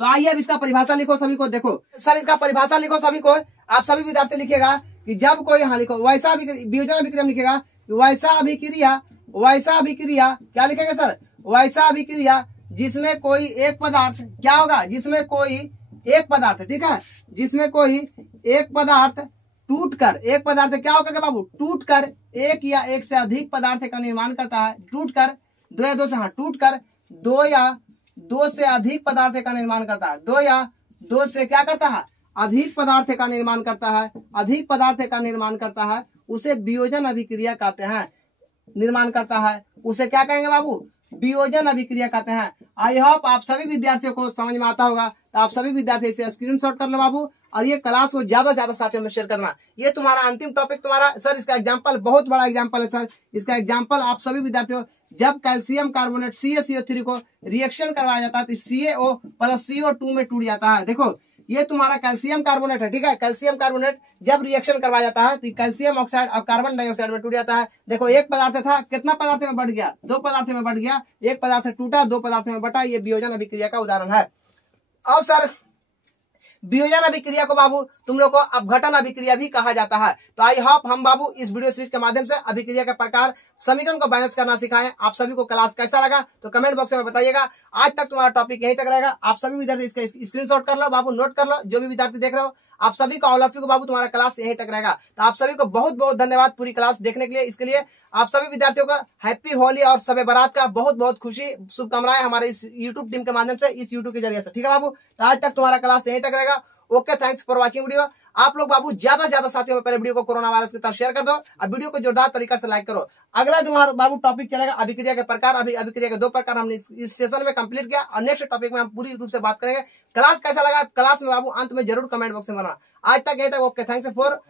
तो आइए अब इसका परिभाषा लिखो सभी को। देखो सर, इसका परिभाषा लिखो सभी को, आप सभी विद्यार्थी लिखिएगा कि जब कोई, हाँ लिखो, वैसा वियोजन अभिक्रिया में लिखेगा वैसा अभिक्रिया क्या लिखेंगे सर, वैसा अभिक्रिया जिसमें कोई एक पदार्थ क्या होगा, जिसमें कोई एक पदार्थ, ठीक है, जिसमें कोई एक पदार्थ टूटकर, एक पदार्थ क्या होगा बाबू, टूटकर एक या एक से अधिक पदार्थ का निर्माण करता है, टूटकर दो या दो से, हाँ टूटकर दो या दो से अधिक पदार्थ का निर्माण करता है, दो या दो से क्या करता है, अधिक पदार्थ का निर्माण करता है, अधिक पदार्थ का निर्माण करता है, उसे वियोजन अभिक्रिया कहते हैं, निर्माण करता है उसे क्या कहेंगे बाबू, वियोजन अभिक्रिया कहते हैं। आई होप आप सभी विद्यार्थियों को समझ में आता होगा, तो आप सभी विद्यार्थी इसे स्क्रीनशॉट कर लो बाबू, और ये क्लास को ज्यादा से ज्यादा साथियों में शेयर करना। ये तुम्हारा अंतिम टॉपिक तुम्हारा सर, इसका एग्जांपल बहुत बड़ा एग्जांपल है सर। इसका एग्जांपल आप सभी विद्यार्थियों, जब कैल्शियम कार्बोनेट CaCO3 को रिएक्शन करवाया जाता है तो CaO प्लस CO2 में टूट जाता है। देखो ये तुम्हारा कैल्शियम कार्बोनेट है, ठीक है, कैल्शियम कार्बोनेट जब रिएक्शन करवाया जाता है तो कैल्शियम ऑक्साइड और कार्बन डाइऑक्साइड में टूट जाता है। देखो एक पदार्थ था, कितना पदार्थ में बढ़ गया, दो पदार्थ में बढ़ गया, एक पदार्थ टूटा, दो पदार्थ में बटा, ये वियोजन अभिक्रिया का उदाहरण है। अब सर वियोजन अभिक्रिया को बाबू तुम लोग को अपघटन अभिक्रिया भी कहा जाता है। तो आई होप हम बाबू इस वीडियो सीरीज के माध्यम से अभिक्रिया के प्रकार, समीकरण को बैलेंस करना सिखाएं। आप सभी को क्लास कैसा लगा तो कमेंट बॉक्स में बताइएगा। आज तक तुम्हारा टॉपिक यहीं तक रहेगा। आप सभी विद्यार्थी इसका स्क्रीनशॉट कर लो बाबू, नोट कर लो, जो भी विद्यार्थी देख रहे हो आप सभी को, ऑल ऑफ यू को बाबू तुम्हारा क्लास यहीं तक रहेगा। तो आप सभी को बहुत बहुत धन्यवाद पूरी क्लास देखने के लिए। इसके लिए आप सभी विद्यार्थियों को हैप्पी होली और शब बारात का बहुत बहुत खुशी शुभकामनाएं हमारे इस यूट्यूब टीम के माध्यम से, इस यूट्यूब के जरिए से, ठीक है बाबू। तो आज तक तुम्हारा क्लास यहीं तक रहेगा। Okay, thanks for watching video. आप लोग बाबू ज्यादा से ज्यादा साथियों में पहले वीडियो को कोरोना वायरस की तरह शेयर कर दो और वीडियो को जोरदार तरीका से लाइक करो। अगला तुम्हारा बाबू टॉपिक चलेगा अभिक्रिया के प्रकार। अभी अभिक्रिया के दो प्रकार हमने इस सेशन में कंप्लीट किया और नेक्स्ट टॉपिक में हम पूरी रूप से बात करेंगे। क्लास कैसा लगा क्लास में बाबू अंत में जरूर कमेंट बॉक्स में बनाना। आज तक यही तक। Okay, thanks for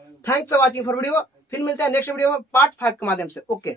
watching for video. फिर मिलते हैं नेक्स्ट वीडियो में पार्ट 5 के माध्यम से। ओके।